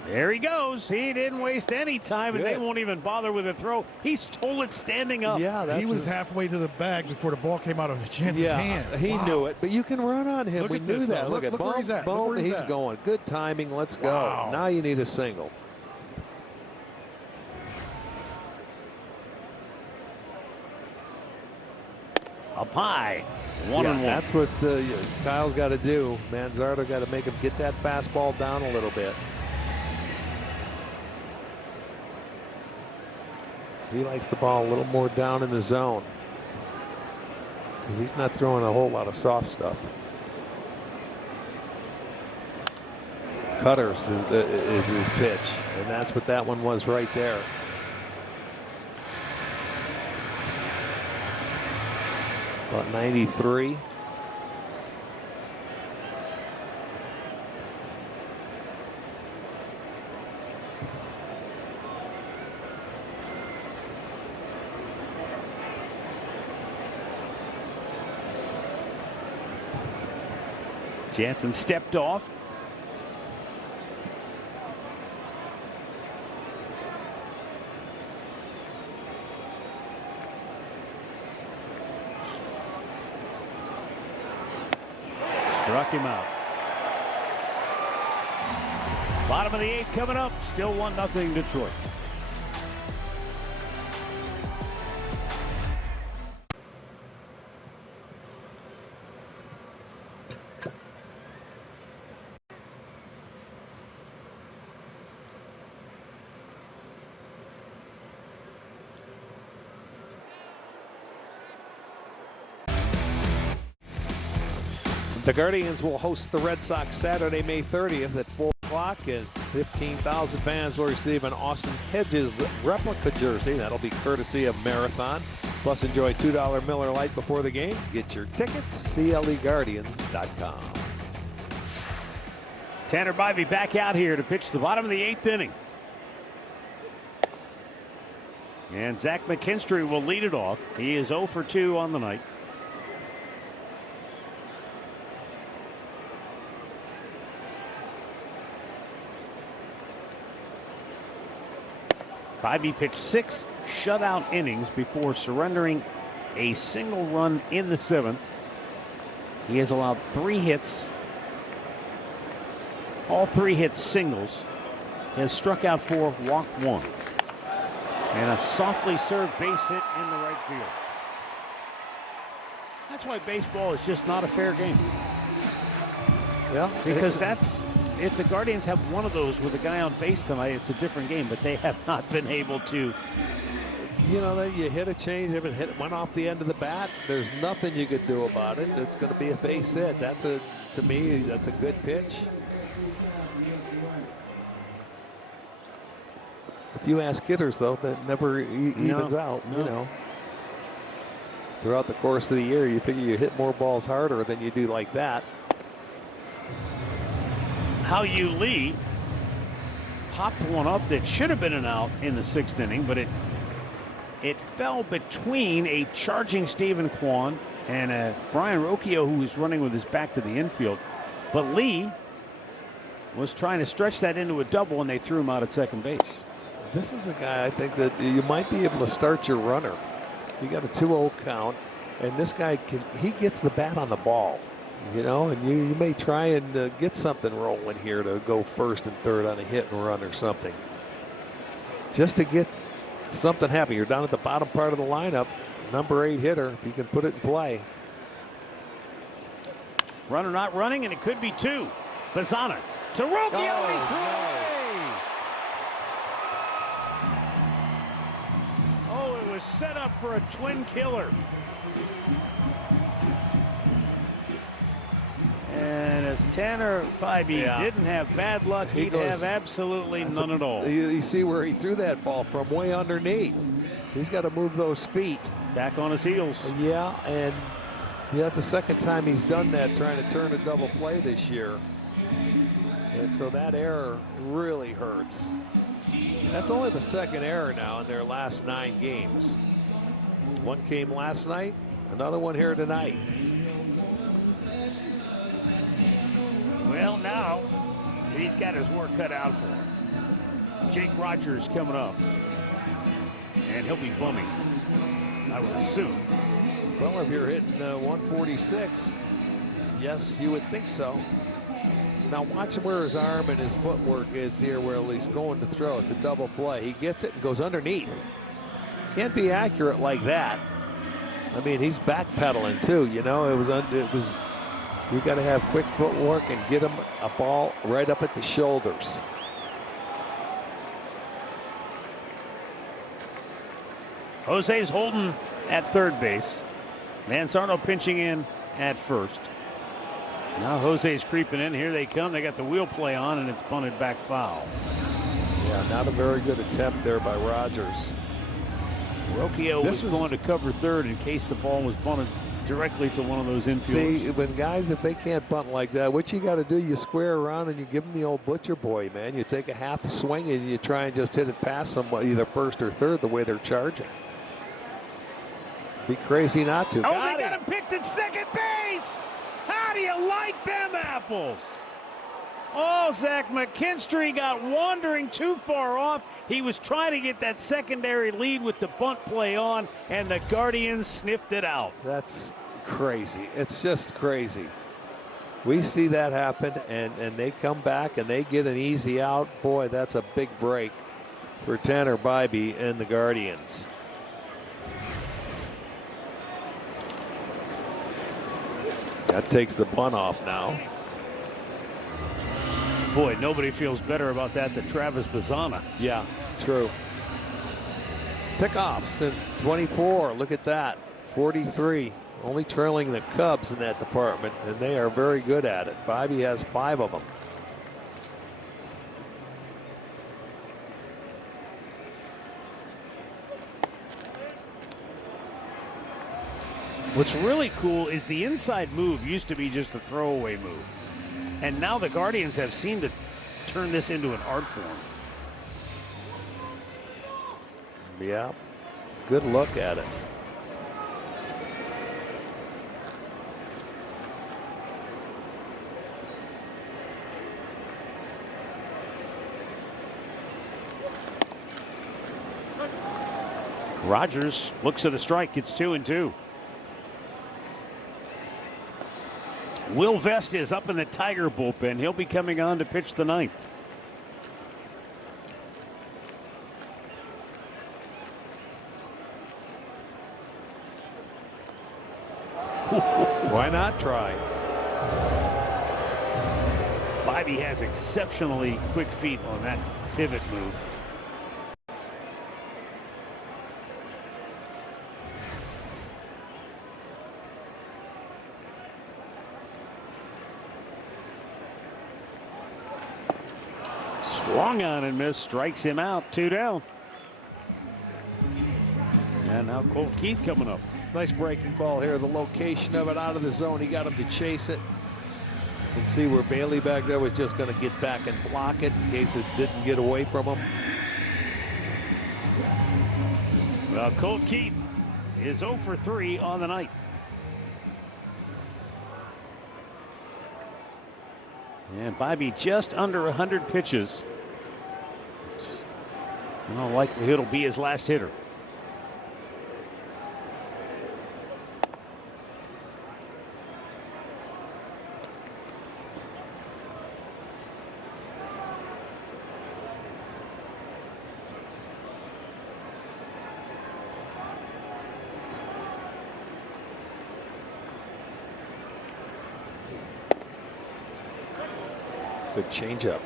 There he goes. He didn't waste any time, and they won't even bother with a throw. He stole it standing up. Yeah, he was halfway to the bag before the ball came out of Chance's hand. He knew it, but you can run on him. Look We at knew this, that. though. Look at Look where boom, he's at. boom. Look where he's He's at. going. Good timing. Let's go. Wow. Now you need a single. Up high. 1-1. That's what Kyle's got to do. Manzardo got to make him get that fastball down a little bit. He likes the ball a little more down in the zone because he's not throwing a whole lot of soft stuff. Cutters is his pitch, and that's what that one was right there. About 93. Jansen stepped off. Struck him out. Bottom of the 8th coming up. Still 1-0 Detroit. The Guardians will host the Red Sox Saturday, May 30th at 4 o'clock, and 15,000 fans will receive an Austin Hedges replica jersey. That'll be courtesy of Marathon. Plus, enjoy $2 Miller Lite before the game. Get your tickets, CLEGuardians.com. Tanner Bybee back out here to pitch the bottom of the 8th inning. And Zach McKinstry will lead it off. He is 0 for 2 on the night. Bybee pitched 6 shutout innings before surrendering a single run in the 7th. He has allowed 3 hits. All 3 hits singles. He has struck out 4, walked 1. And a softly served base hit in the right field. That's why baseball is just not a fair game. Yeah, because that's, if the Guardians have one of those with a guy on base tonight, it's a different game, but they have not been able to. You know, you hit a change, it went off the end of the bat. There's nothing you could do about it. It's going to be a base hit. To me, that's a good pitch. If you ask hitters, though, that never evens out, you know. throughout the course of the year, you figure you hit more balls harder than you do like that. Hao-Yu Lee popped one up that should have been an out in the 6th inning, but it fell between a charging Stephen Kwan and a Brian Rocchio, who was running with his back to the infield. But Lee was trying to stretch that into a double, and they threw him out at second base. This is a guy I think that you might be able to start your runner. You got a 2-0 count, and this guy he gets the bat on the ball, you know, and you may try and get something rolling here to go first and third on a hit and run or something. Just to get something happen. You're down at the bottom part of the lineup. Number 8 hitter, if you can put it in play. Runner not running, and it could be 2. Bazzana to Rocchio, he threw it away. Oh, it was set up for a twin killer. And if Tanner Bybee didn't have bad luck, he'd have absolutely none at all. You see where he threw that ball from, way underneath. He's got to move those feet. Back on his heels. Yeah, and that's the second time he's done that, trying to turn a double play this year. And so that error really hurts. That's only the second error now in their last 9 games. One came last night, another one here tonight. Well, now he's got his work cut out for him. Jake Rogers coming up, and he'll be bumming, I would assume. Well, if you're hitting 146, yes, you would think so. Now watch where his arm and his footwork is here, where he's going to throw. It's a double play. He gets it and goes underneath. Can't be accurate like that. I mean, he's backpedaling too. You know, it was. You got to have quick footwork and get him a ball right up at the shoulders. Jose's holding at third base. Manzardo pinching in at first. Now Jose's creeping in. Here they come. They got the wheel play on, and it's bunted back foul. Yeah, not a very good attempt there by Rogers. Rocchio was going to cover third in case the ball was bunted directly to one of those infielders. See, when guys, if they can't bunt like that, what you got to do, you square around and you give them the old butcher boy, man. You take a half swing and you try and just hit it past somebody, either first or third, the way they're charging. Be crazy not to. Oh, they got him picked at second base. How do you like them apples? Oh, Zach McKinstry got wandering too far off. He was trying to get that secondary lead with the bunt play on, and the Guardians sniffed it out. That's crazy. It's just crazy. We see that happen, and they come back and they get an easy out. Boy, that's a big break for Tanner Bybee and the Guardians. That takes the bunt off now. Boy, nobody feels better about that than Travis Bazzana. Yeah, true. Pickoff since 24. Look at that. 43. Only trailing the Cubs in that department, and they are very good at it. Bybee has 5 of them. What's really cool is the inside move used to be just a throwaway move. And now the Guardians have seemed to turn this into an art form. Yeah, good look at it. Rogers looks at a strike. It's 2-2. Will Vest is up in the Tiger bullpen. He'll be coming on to pitch the 9th. Why not try? Bybee has exceptionally quick feet on that pivot move. Swung on and missed, strikes him out, 2 down. And now Colt Keith coming up. Nice breaking ball here. The location of it out of the zone. He got him to chase it. You can see where Bailey back there was just going to get back and block it in case it didn't get away from him. Well, Colt Keith is 0 for 3 on the night. And Bobby just under 100 pitches. In all likelihood, it'll be his last hitter. Good changeup.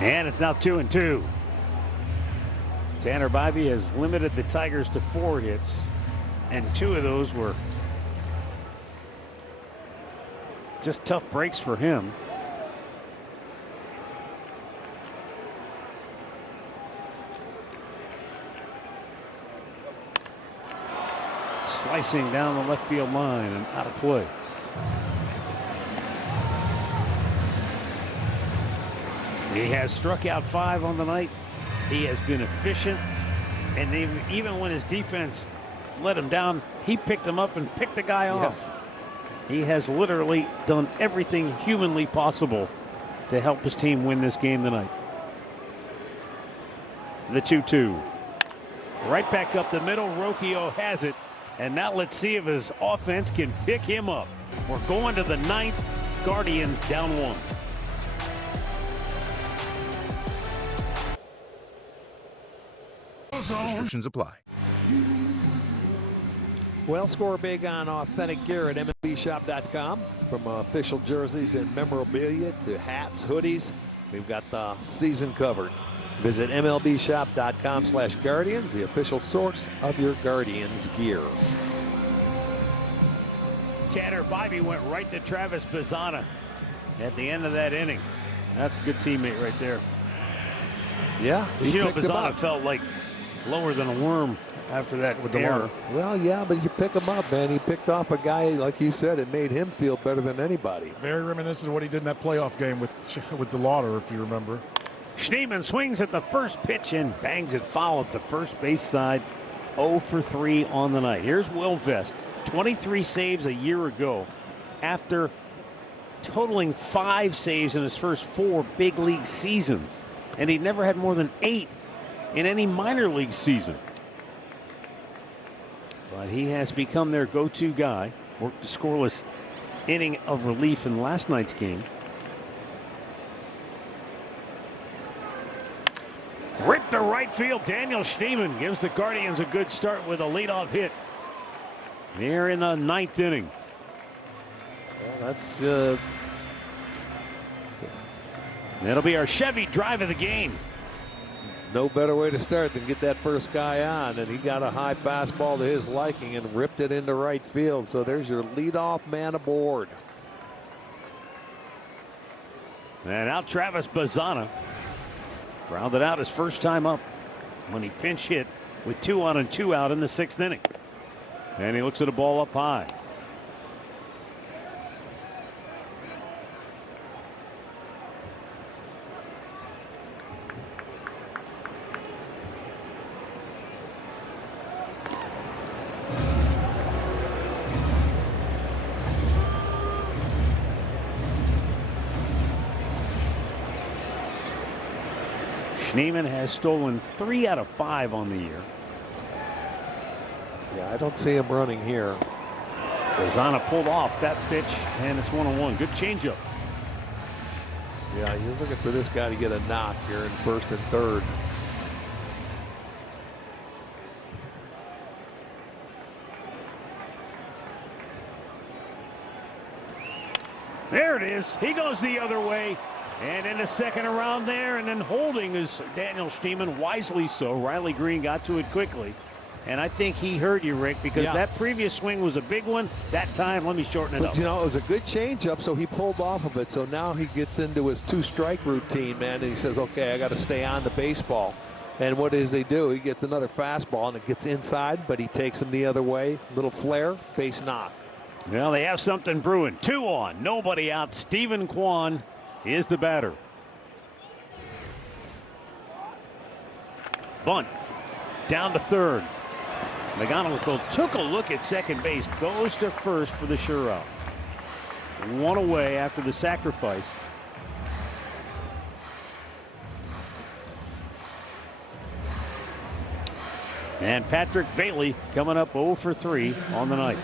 And it's now 2-2. Tanner Bybee has limited the Tigers to 4 hits, and 2 of those were just tough breaks for him. Slicing down the left field line and out of play. He has struck out 5 on the night. He has been efficient, and even when his defense let him down, he picked him up and picked the guy off. He has literally done everything humanly possible to help his team win this game tonight. The 2-2. Right back up the middle. Rocchio has it, and now let's see if his offense can pick him up. We're going to the 9th. Guardians down 1. Restrictions apply. Well, score big on authentic gear at MLBshop.com. From official jerseys and memorabilia to hats, hoodies, we've got the season covered. Visit MLBshop.com/Guardians, the official source of your Guardians gear. Tanner Bybee went right to Travis Bazzana at the end of that inning. That's a good teammate right there. Yeah, you know, Bazzana felt like lower than a worm after that with the error. Well, yeah, but you pick him up, man. He picked off a guy, like you said, it made him feel better than anybody. Very reminiscent of what he did in that playoff game with DeLauder, if you remember. Schneemann swings at the first pitch and bangs it foul at the first base side. 0 for 3 on the night. Here's Will Vest, 23 saves a year ago after totaling 5 saves in his first 4 big league seasons. And he never had more than 8 in any minor league season. But he has become their go-to guy. Worked a scoreless inning of relief in last night's game. Ripped to right field. Daniel Schneemann gives the Guardians a good start with a leadoff hit here in the 9th inning. Well, that's that'll be our Chevy drive of the game. no better way to start than get that first guy on, and he got a high fastball to his liking and ripped it into right field. So there's your leadoff man aboard. And now Travis Bazzana rounded out his first time up when he pinch hit with 2 on and 2 out in the 6th inning. And he looks at a ball up high. Schneemann has stolen 3 out of 5 on the year. Yeah, I don't see him running here. Lozana pulled off that pitch, and it's 1-1. Good changeup. Yeah, you're looking for this guy to get a knock here in first and third. There it is. He goes the other way. And in the second around there, and then holding is Daniel Schneemann, wisely so. Riley Green got to it quickly. And I think he heard you, Rick, because that previous swing was a big one. That time, let me shorten it up. You know, it was a good changeup, so he pulled off of it. So now he gets into his 2-strike routine, man, and he says, okay, I got to stay on the baseball. And what does he do? He gets another fastball, and it gets inside, but he takes him the other way. Little flare, base knock. Well, they have something brewing. 2 on, nobody out. Stephen Kwan is the batter. Bunt down to third. McGonigal took a look at second base, goes to first for the sure out. 1 away after the sacrifice. And Patrick Bailey coming up 0 for 3 on the night.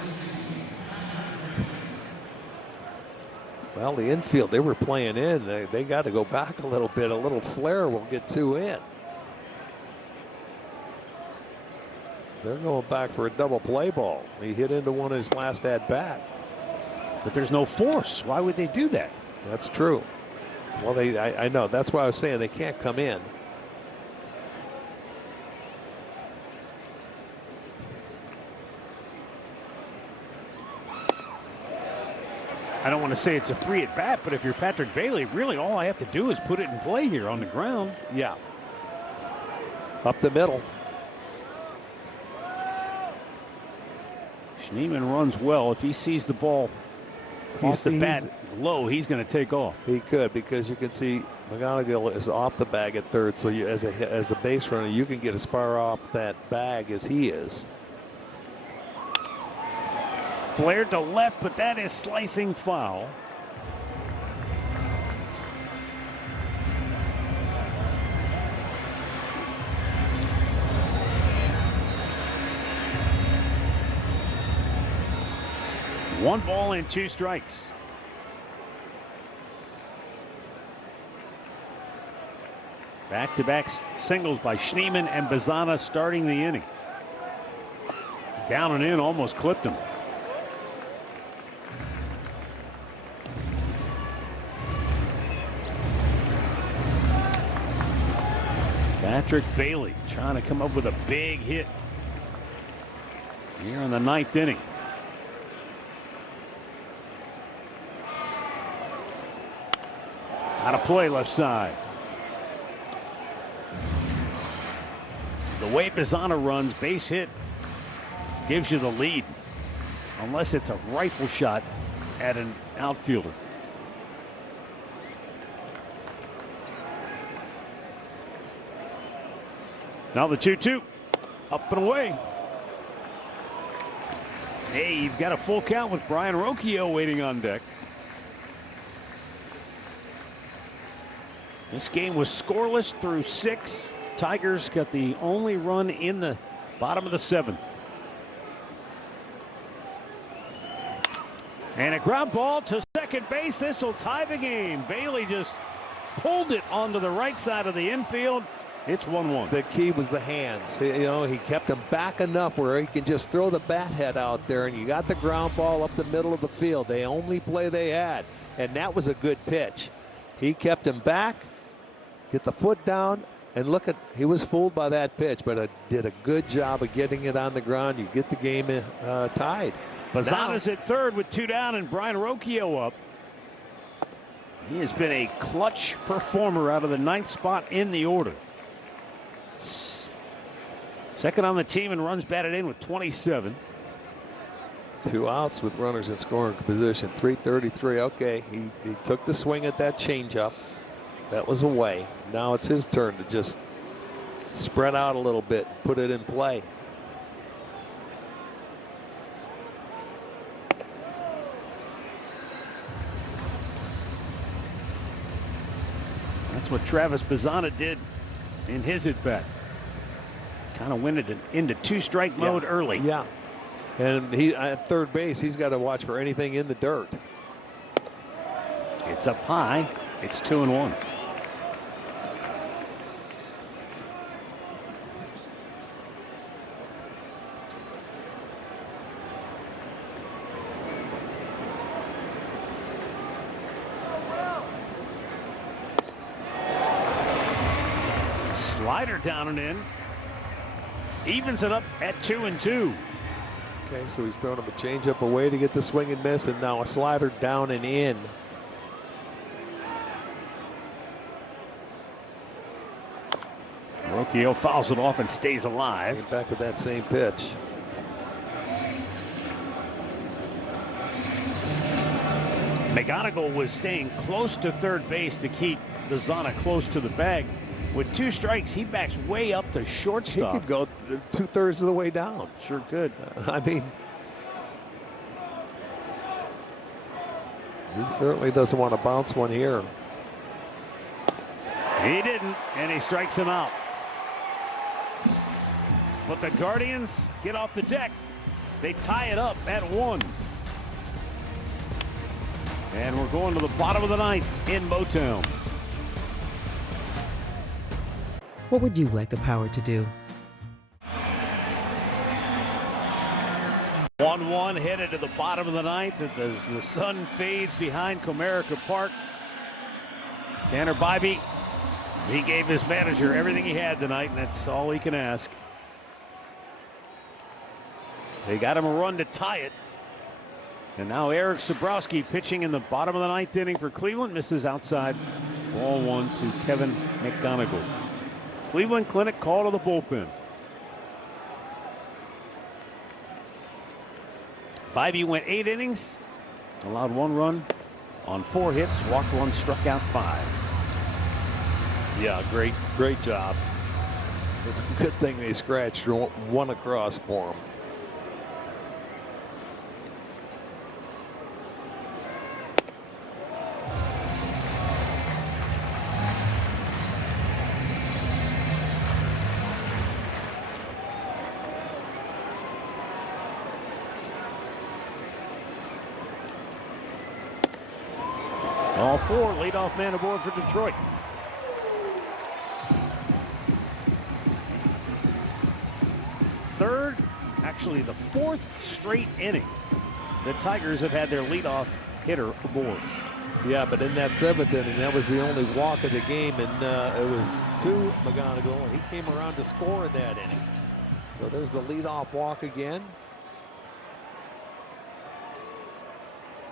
Well, the infield, they were playing in. They got to go back a little bit. A little flare will get 2 in. They're going back for a double play ball. He hit into one of his last at bat. But there's no force. Why would they do that? That's true. Well, I know. That's why I was saying they can't come in. I don't want to say it's a free at bat, but if you're Patrick Bailey, really all I have to do is put it in play here on the ground. Yeah. Up the middle. Schneemann runs well. If he sees the ball off the bat low, he's going to take off. He could, because you can see McGonigal is off the bag at third. So you, as a base runner, you can get as far off that bag as he is. Flared to left, but that is slicing foul. One ball and 2 strikes. Back-to-back singles by Schneemann and Bazana starting the inning. Down and in, almost clipped him. Patrick Bailey trying to come up with a big hit here in the 9th inning. Out of play left side. The way Bazana runs, base hit gives you the lead, unless it's a rifle shot at an outfielder. Now the 2-2, up and away. Hey, you've got a full count with Brian Rocchio waiting on deck. This game was scoreless through 6. Tigers got the only run in the bottom of the 7th. And a ground ball to second base. This will tie the game. Bailey just pulled it onto the right side of the infield. It's 1-1. The key was the hands. You know, he kept him back enough where he can just throw the bat head out there, and you got the ground ball up the middle of the field. The only play they had, and that was a good pitch. He kept him back, get the foot down, and look at, he was fooled by that pitch, but did a good job of getting it on the ground. You get the game tied. Bazana's at third with 2 down, and Brian Rocchio up. He has been a clutch performer out of the 9th spot in the order. Second on the team and runs batted in with 27. 2 outs with runners in scoring position. 3:33. Okay, he took the swing at that changeup. That was away. Now it's his turn to just spread out a little bit, put it in play. That's what Travis Bazana did in his at bat. Kind of went it into 2-strike mode early. Yeah, And he at third base, he's got to watch for anything in the dirt. It's up high. It's 2-1. Slider down and in. Evens it up at 2-2. Okay, so he's throwing him a changeup away to get the swing and miss, and now a slider down and in. Rocchio fouls it off and stays alive. Back with that same pitch. McGonigal was staying close to third base to keep Lozano close to the bag. With 2 strikes, he backs way up to shortstop. He could go 2/3 of the way down. Sure could. I mean, he certainly doesn't want to bounce one here. He didn't, and he strikes him out. But the Guardians get off the deck. They tie it up at 1. And we're going to the bottom of the 9th in Motown. What would you like the power to do? 1-1 headed to the bottom of the 9th as the sun fades behind Comerica Park. Tanner Bybee, he gave his manager everything he had tonight, and that's all he can ask. They got him a run to tie it. And now Eric Sabrowski pitching in the bottom of the 9th inning for Cleveland. Misses outside. Ball 1 to Kevin McGonigal. Cleveland Clinic call to the bullpen. Bybee went 8 innings, allowed 1 run on 4 hits, walked 1, struck out 5. Yeah, great job. It's a good thing they scratched 1 across for him. All 4 leadoff man aboard for Detroit. Third, actually the 4th straight inning, the Tigers have had their leadoff hitter aboard. Yeah, but in that 7th inning, that was the only walk of the game, and it was to McGonigal, and he came around to score in that inning. So there's the leadoff walk again.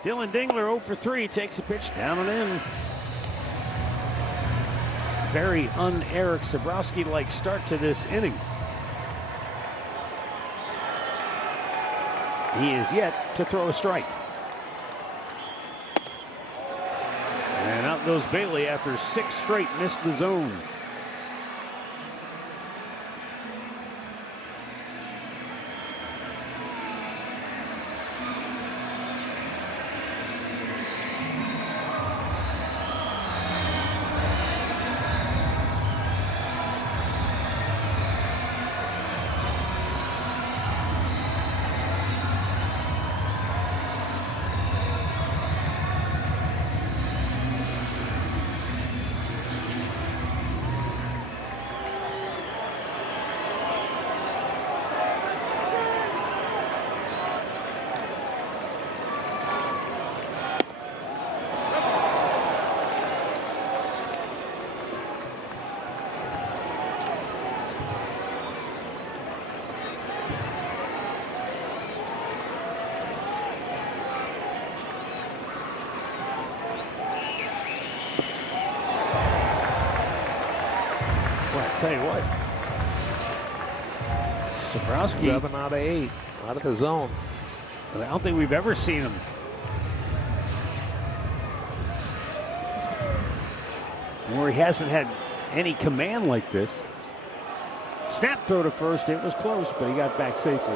Dylan Dingler 0 for 3, takes a pitch down and in. Very un-Eric Sabrowski-like start to this inning. He is yet to throw a strike. And out goes Bailey after 6 straight missed the zone. Tell you what, Sabrowski, 7 out of 8 out of the zone. I don't think we've ever seen him where he hasn't had any command like this. Snap throw to first, it was close, but he got back safely.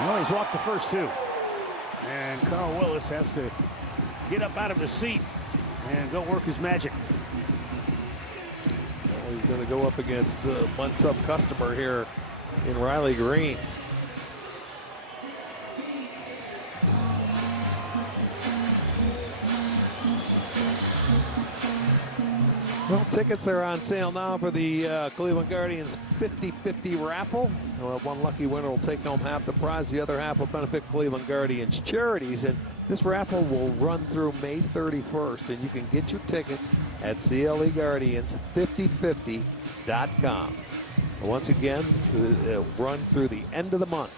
Well, he's walked the first 2. And Carl Willis has to get up out of his seat and go work his magic. Well, he's going to go up against one tough customer here in Riley Green. Well, tickets are on sale now for the Cleveland Guardians 50-50 raffle. One lucky winner will take home half the prize. The other half will benefit Cleveland Guardians charities. And this raffle will run through May 31st. And you can get your tickets at CLEGuardians5050.com. Once again, it'll run through the end of the month.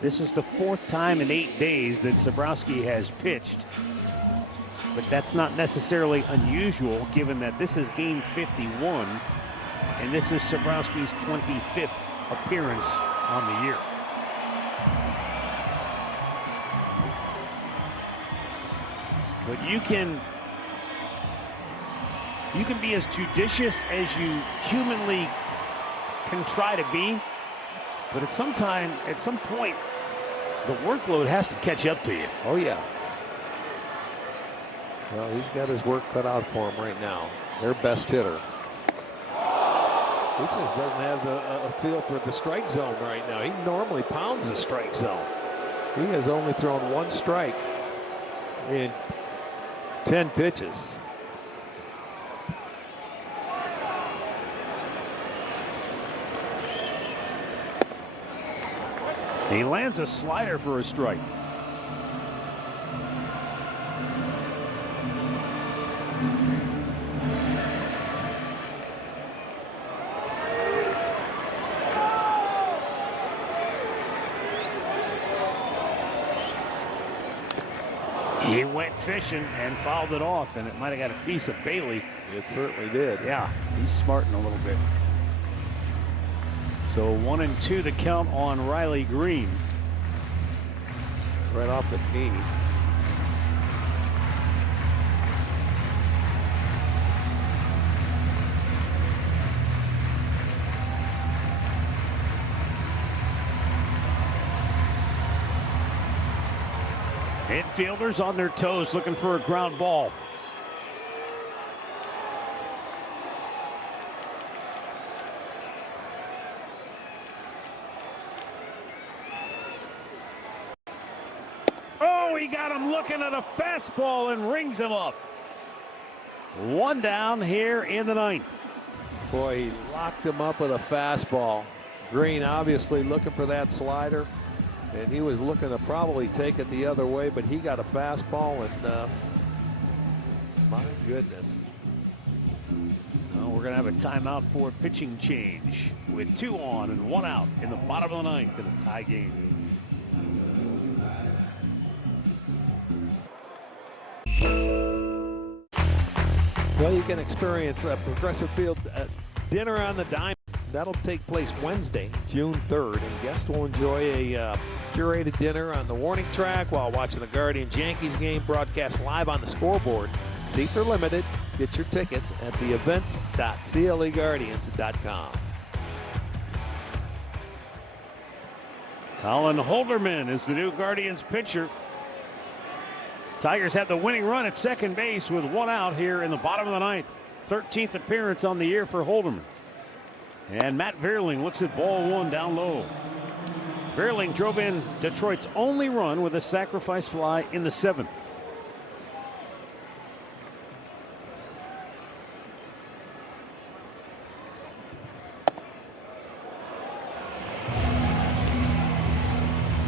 This is the 4th time in 8 days that Sabrowski has pitched. But that's not necessarily unusual, given that this is game 51, and this is Sabrowski's 25th appearance on the year. But you can be as judicious as you humanly can try to be, but at some point, the workload has to catch up to you. Oh, yeah. Well, he's got his work cut out for him right now. Their best hitter. He just doesn't have a feel for the strike zone right now. He normally pounds the strike zone. He has only thrown 1 strike in 10 pitches. He lands a slider for a strike. He went fishing and fouled it off, and it might have got a piece of Bailey. It certainly did. Yeah, he's smarting a little bit. So 1-2 to count on Riley Green. Right off the knee. Infielders on their toes looking for a ground ball. Oh, he got him looking at a fastball and rings him up. 1 down here in the 9th. Boy, he locked him up with a fastball. Green obviously looking for that slider. And he was looking to probably take it the other way, but he got a fastball, and my goodness. Well, we're going to have a timeout for a pitching change with 2 on and 1 out in the bottom of the 9th in a tie game. Well, you can experience a Progressive Field dinner on the dime. That'll take place Wednesday, June 3rd, and guests will enjoy a curated dinner on the warning track while watching the Guardians-Yankees game broadcast live on the scoreboard. Seats are limited. Get your tickets at the events.cleguardians.com. Colin Holderman is the new Guardians pitcher. Tigers have the winning run at second base with 1 out here in the bottom of the 9th. 13th appearance on the year for Holderman. And Matt Vierling looks at ball 1 down low. Vierling drove in Detroit's only run with a sacrifice fly in the 7th.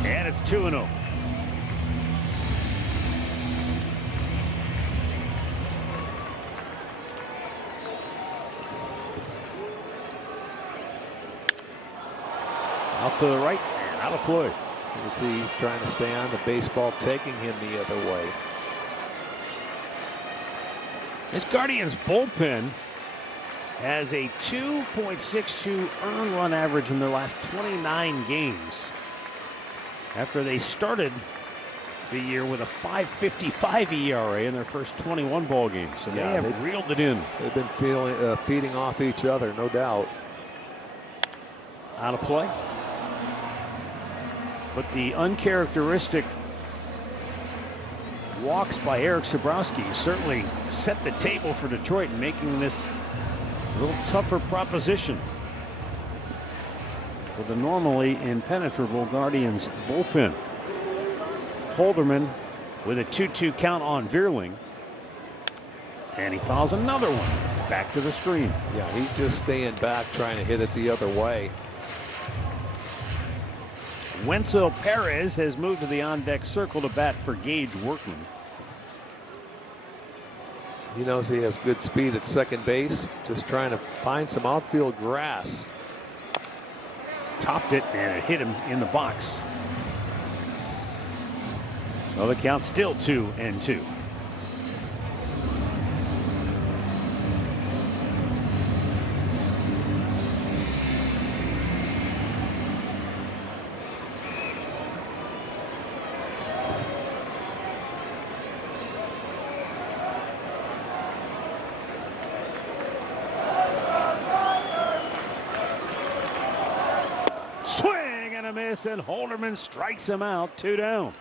And it's 2-0. Out to the right and out of play. You can see he's trying to stay on the baseball, taking him the other way. This Guardians bullpen has a 2.62 earned run average in their last 29 games. After they started the year with a 5.55 ERA in their first 21 ball games. So Yeah, they have reeled it in. They've been feeding off each other, no doubt. Out of play. But the uncharacteristic walks by Eric Sabrowski certainly set the table for Detroit, making this a little tougher proposition for the normally impenetrable Guardians bullpen. Holderman with a 2-2 count on Vierling. And he fouls another one. Back to the screen. Yeah, he's just staying back, trying to hit it the other way. Wenzel Perez has moved to the on-deck circle to bat for Gage Workman. He knows he has good speed at second base, just trying to find some outfield grass. Topped it, and it hit him in the box. So the count's still 2-2. And Holderman strikes him out, 2 down.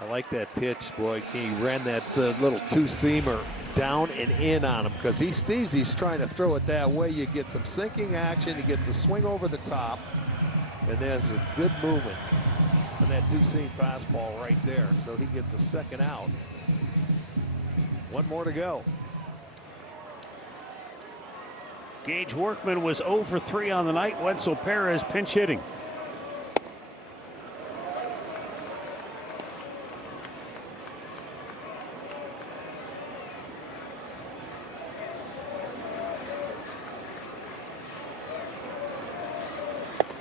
I like that pitch, boy. He ran that little two-seamer down and in on him because he sees he's trying to throw it that way. You get some sinking action. He gets the swing over the top, and there's a good movement on that two-seam fastball right there. So he gets the second out. One more to go. Gage Workman was 0 for 3 on the night. Wenzel Perez pinch hitting.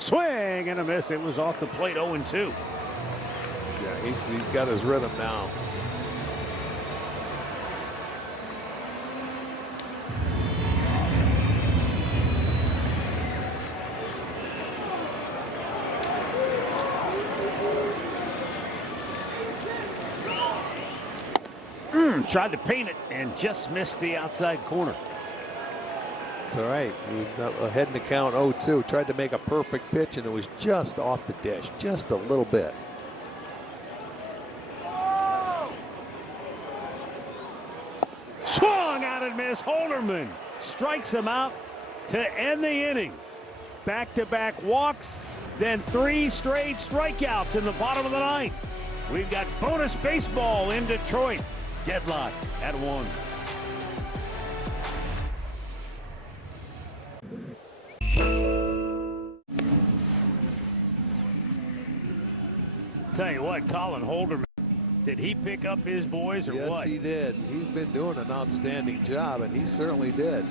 Swing and a miss. It was off the plate, 0-2. Yeah, he's got his rhythm now. Tried to paint it and just missed the outside corner. It's all right. He was ahead in the count, 0-2. Tried to make a perfect pitch, and it was just off the dish, just a little bit. Swung out and missed. Holderman strikes him out to end the inning. Back-to-back walks, then 3 straight strikeouts in the bottom of the ninth. We've got bonus baseball in Detroit. Deadlock at 1. Tell you what, Colin Holderman, did he pick up his boys or what? Yes, he did. He's been doing an outstanding job, and he certainly did.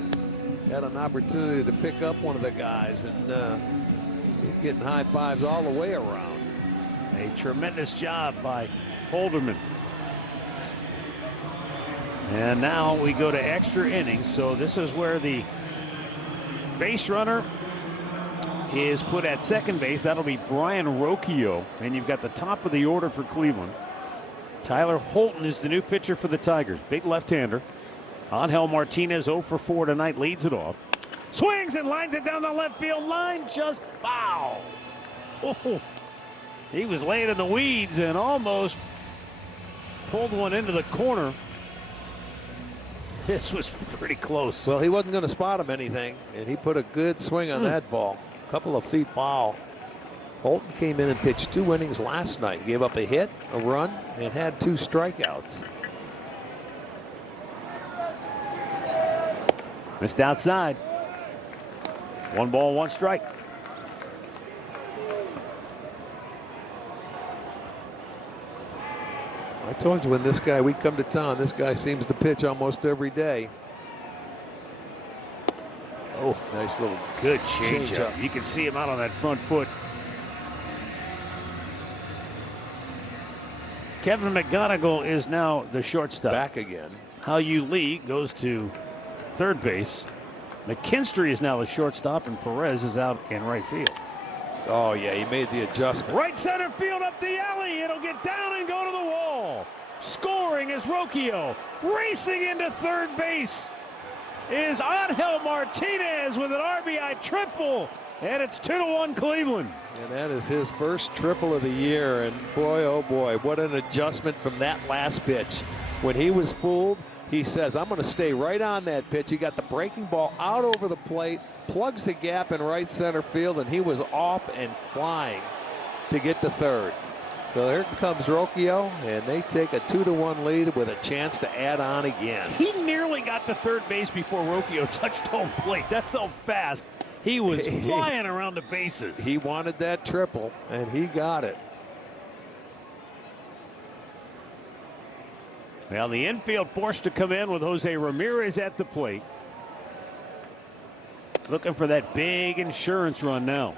Had an opportunity to pick up one of the guys, and he's getting high fives all the way around. A tremendous job by Holderman. And now we go to extra innings, so this is where the base runner is put at second base. That'll be Brian Rocchio, and you've got the top of the order for Cleveland. Tyler Holton is the new pitcher for the Tigers. Big left-hander. Angel Martinez 0 for 4 tonight, leads it off. Swings and lines it down the left field line, just foul. Oh, he was laying in the weeds and almost pulled one into the corner. This was pretty close. Well, he wasn't going to spot him anything, and he put a good swing on that ball. A couple of feet foul. Holton came in and pitched 2 innings last night. Gave up a hit, a run, and had 2 strikeouts. Missed outside. 1 ball, 1 strike. I told you when this guy, we come to town, this guy seems to pitch almost every day. Oh, nice little good changeup. You can see him out on that front foot. Kevin McGonigal is now the shortstop. Back again. Hao Yu Lee goes to third base. McKinstry is now the shortstop, and Perez is out in right field. Oh, yeah, he made the adjustment. Right center field up the alley. It'll get down and go to the wall. Scoring is Rocchio, racing into third base. is Angel Martinez with an RBI triple. And it's 2-1 Cleveland. And that is his first triple of the year. And boy, oh boy, what an adjustment from that last pitch. When he was fooled, he says, I'm going to stay right on that pitch. He got the breaking ball out over the plate, plugs the gap in right center field, and he was off and flying to get to third. So here comes Rocchio, and they take a 2-1 lead with a chance to add on again. He nearly got to third base before Rocchio touched home plate. That's how fast he was flying around the bases. He wanted that triple, and he got it. Well, the infield forced to come in with Jose Ramirez at the plate. Looking for that big insurance run now.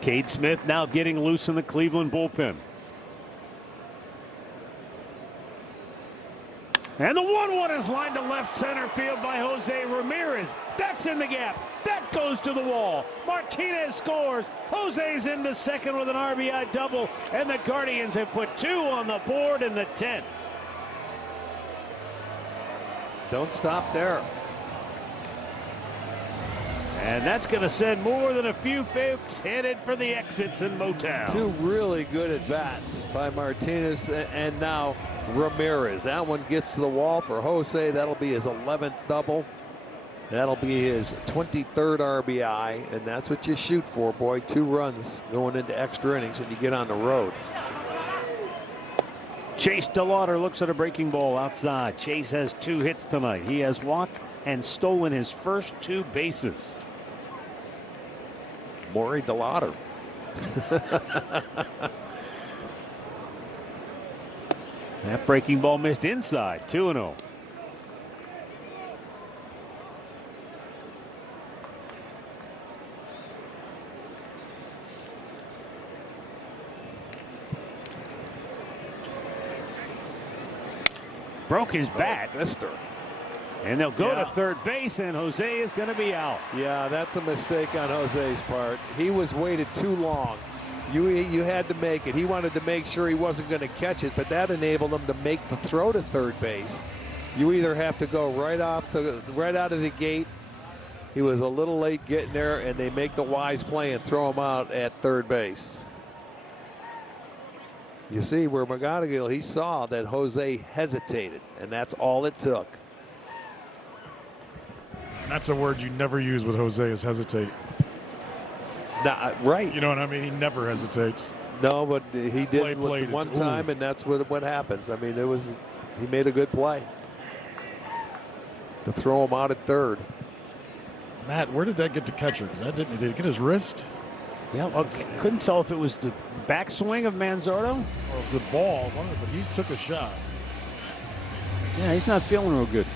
Cade Smith now getting loose in the Cleveland bullpen. And the 1-1 is lined to left center field by Jose Ramirez. That's in the gap. That goes to the wall. Martinez scores. Jose's into second with an RBI double. And the Guardians have put 2 on the board in the 10th. Don't stop there. And that's going to send more than a few folks headed for the exits in Motown. 2 really good at-bats by Martinez and now Ramirez. That one gets to the wall for Jose. That'll be his 11th double. That'll be his 23rd RBI, and that's what you shoot for, boy. 2 runs going into extra innings when you get on the road. Chase DeLauder looks at a breaking ball outside. Chase has 2 hits tonight. He has walked and stolen his first 2 bases. Maury DeLauder. That breaking ball missed inside. 2-0. Broke his bat. Fister. And they'll go to third base, and Jose is going to be out. Yeah, that's a mistake on Jose's part. He was waited too long. You had to make it. He wanted to make sure he wasn't going to catch it, but that enabled him to make the throw to third base. You either have to go right out of the gate. He was a little late getting there, and they make the wise play and throw him out at third base. You see where McGonigal, he saw that Jose hesitated, and that's all it took. That's a word you never use with Jose, is hesitate. Nah, right. You know what I mean? He never hesitates. No, but he did Played one time, and that's what happens. I mean, he made a good play to throw him out at third. Matt, where did that get to catcher? Because did it get his wrist? Yeah, okay. Couldn't tell if it was the backswing of Manzardo or the ball, but he took a shot. Yeah, he's not feeling real good.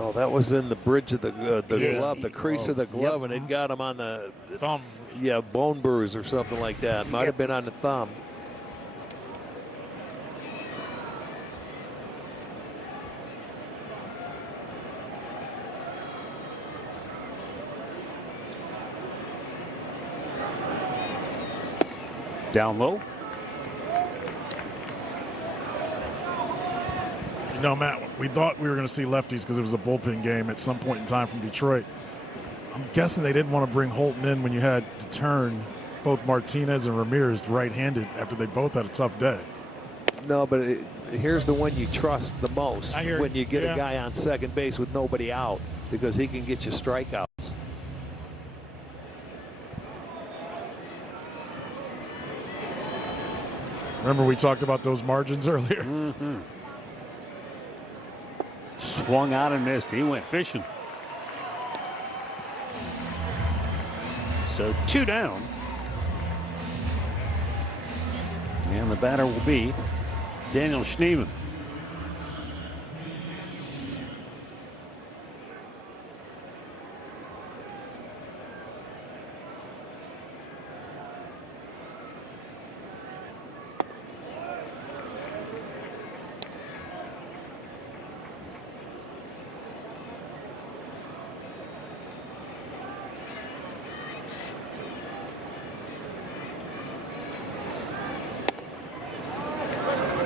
Oh, that was in the bridge of the glove, the crease of the glove, and it got him on the thumb. Yeah, bone bruise or something like that. Might have been on the thumb. Down low. You know, Matt, we thought we were going to see lefties because it was a bullpen game at some point in time from Detroit. I'm guessing they didn't want to bring Holton in when you had to turn both Martinez and Ramirez right-handed after they both had a tough day. No, but here's the one you trust the most when you get a guy on second base with nobody out, because he can get you strikeouts. Remember we talked about those margins earlier? Mm-hmm. Swung out and missed. He went fishing. So 2 down. And the batter will be Daniel Schneemann.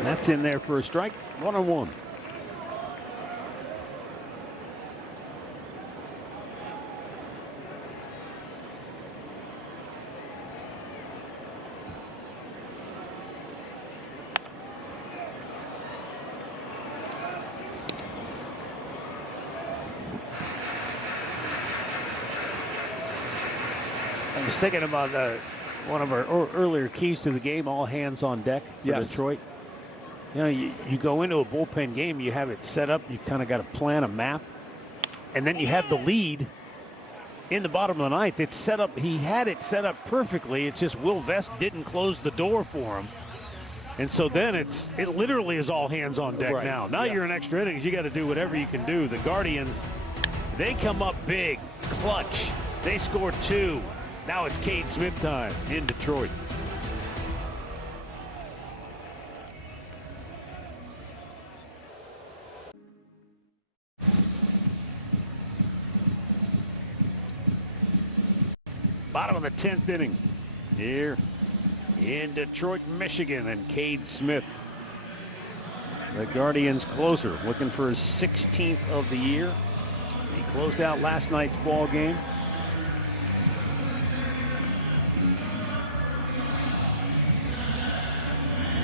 That's in there for a strike. 1-1. I was thinking about one of our earlier keys to the game, all hands on deck for Detroit. You know, you go into a bullpen game, you have it set up, you've kind of got a plan, a map, and then you have the lead in the bottom of the ninth. It's set up, he had it set up perfectly, it's just Will Vest didn't close the door for him. And so then it literally is all hands on deck now. Now you're in extra innings, you got to do whatever you can do. The Guardians, they come up big, clutch, they score 2. Now it's Cade Smith time in Detroit. Bottom of the 10th inning here in Detroit, Michigan, and Cade Smith, the Guardians closer, looking for his 16th of the year. He closed out last night's ball game.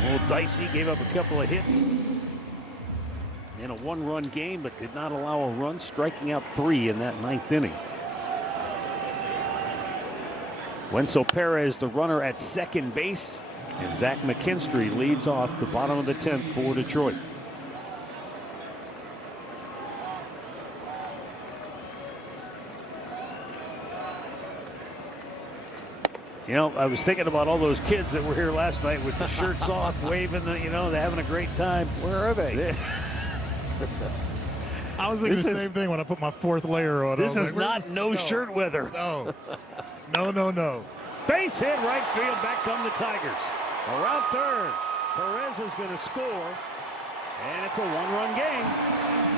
A little dicey, gave up a couple of hits in a 1-run game, but did not allow a run, striking out 3 in that 9th inning. Wenzel Perez, the runner at second base, and Zach McKinstry leads off the bottom of the 10th for Detroit. You know, I was thinking about all those kids that were here last night with the shirts off, waving, they're having a great time. Where are they? I was thinking the same thing when I put my 4th layer on. This is not no shirt weather. No. No. Base hit, right field, back come the Tigers. Around third, Perez is going to score, and it's a 1-run game.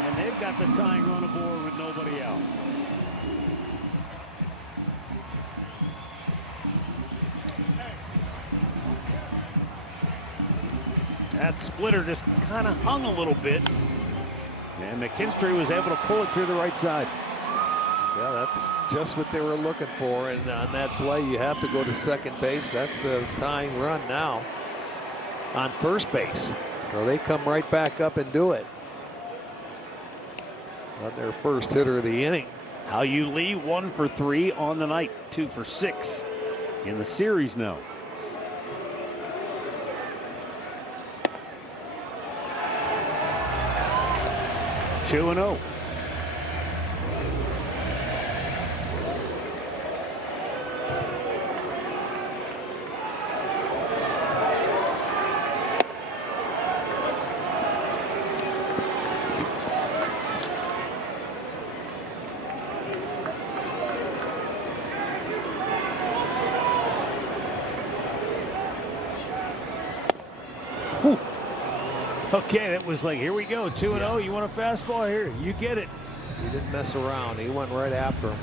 And they've got the tying run aboard with nobody out. That splitter just kind of hung a little bit, and McKinstry was able to pull it to the right side. Yeah, that's just what they were looking for, and on that play you have to go to second base. That's the tying run now on first base, so they come right back up and do it on their first hitter of the inning. How you Lee 1 for 3 on the night, 2 for 6 in the series now. Two and 0. Okay, that was like, here we go, 2-0. You want a fastball? Here, you get it. He didn't mess around. He went right after him.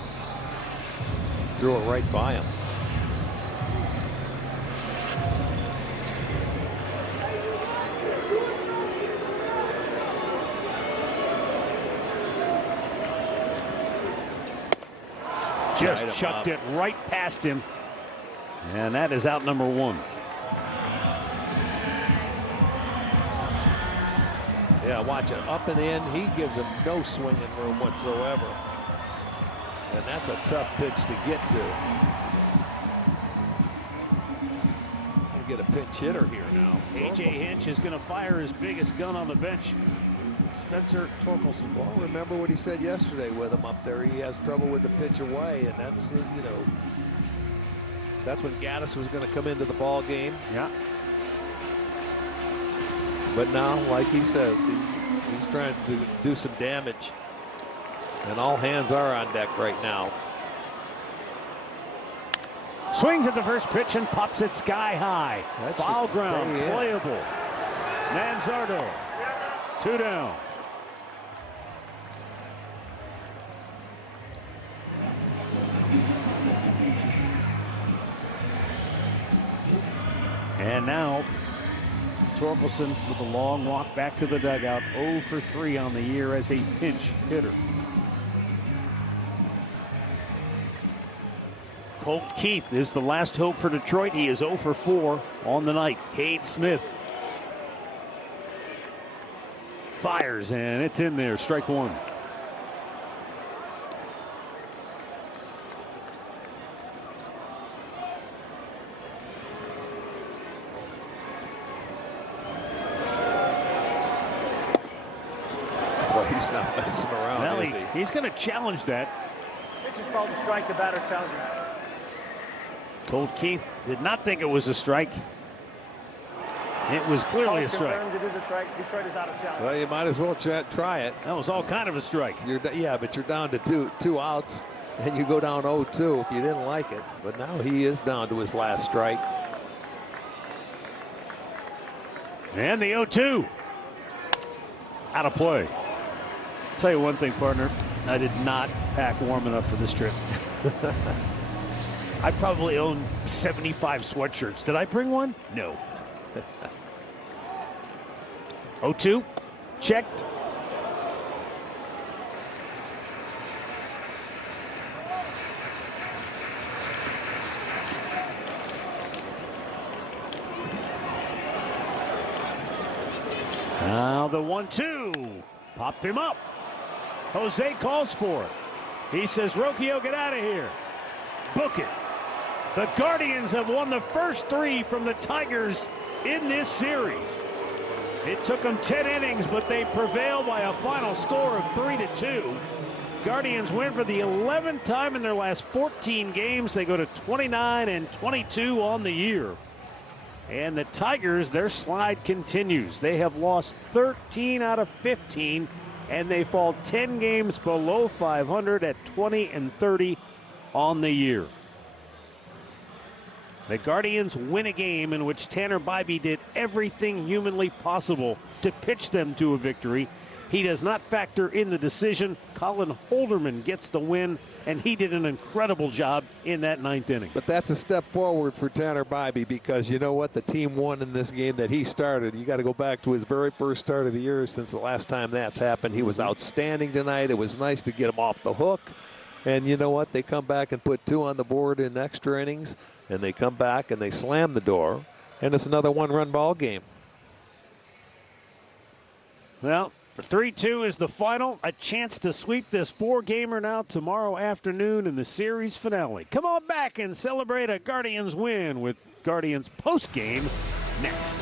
Threw it right by him. Just chucked it right past him. And that is out number 1. Yeah, watch it up and in. He gives him no swinging room whatsoever. And that's a tough pitch to get to. Gonna get a pinch hitter here now. A.J. Hinch is going to fire his biggest gun on the bench. Spencer Torkelson. Well, remember what he said yesterday with him up there. He has trouble with the pitch away, and that's, that's when Gaddis was going to come into the ball game. Yeah. But now, like he says, he's trying to do some damage. And all hands are on deck right now. Swings at the first pitch and pops it sky high. That Foul should ground, stay in. playable. Manzardo, 2 down. And now Torkelson with a long walk back to the dugout. 0 for 3 on the year as a pinch hitter. Colt Keith is the last hope for Detroit. He is 0 for 4 on the night. Cade Smith fires, and it's in there. Strike one. He's not messing around, Well, is he? He's going to challenge that. Pitch is called a strike. The batter challenges. Colt Keith did not think it was a strike. It was clearly a strike. Confirmed it is a strike. Detroit is out of challenge. Well, you might as well try it. That was all kind of a strike. Yeah, but you're down to two outs, and you go down 0-2 if you didn't like it. But now he is down to his last strike. And the 0-2. Out of play. Tell you one thing, partner. I did not pack warm enough for this trip. I probably own 75 sweatshirts. Did I bring one? No. 0-2. Checked. Now the 1-2. Popped him up. Jose calls for it. He says, Rocchio, get out of here. Book it. The Guardians have won the first 3 from the Tigers in this series. It took them 10 innings, but they prevail by a final score of 3-2. Guardians win for the 11th time in their last 14 games. They go to 29-22 on the year. And the Tigers, their slide continues. They have lost 13 out of 15, and they fall 10 games below 500 at 20-30 on the year. The Guardians win a game in which Tanner Bybee did everything humanly possible to pitch them to a victory. He does not factor in the decision. Colin Holderman gets the win, and he did an incredible job in that 9th inning. But that's a step forward for Tanner Bybee, because you know what? The team won in this game that he started. You got to go back to his very first start of the year since the last time that's happened. He was outstanding tonight. It was nice to get him off the hook. And you know what? They come back and put 2 on the board in extra innings, and they come back and they slam the door, and it's another 1-run ball game. Well, 3-2 is the final. A chance to sweep this 4-gamer now tomorrow afternoon in the series finale. Come on back and celebrate a Guardians win with Guardians postgame next.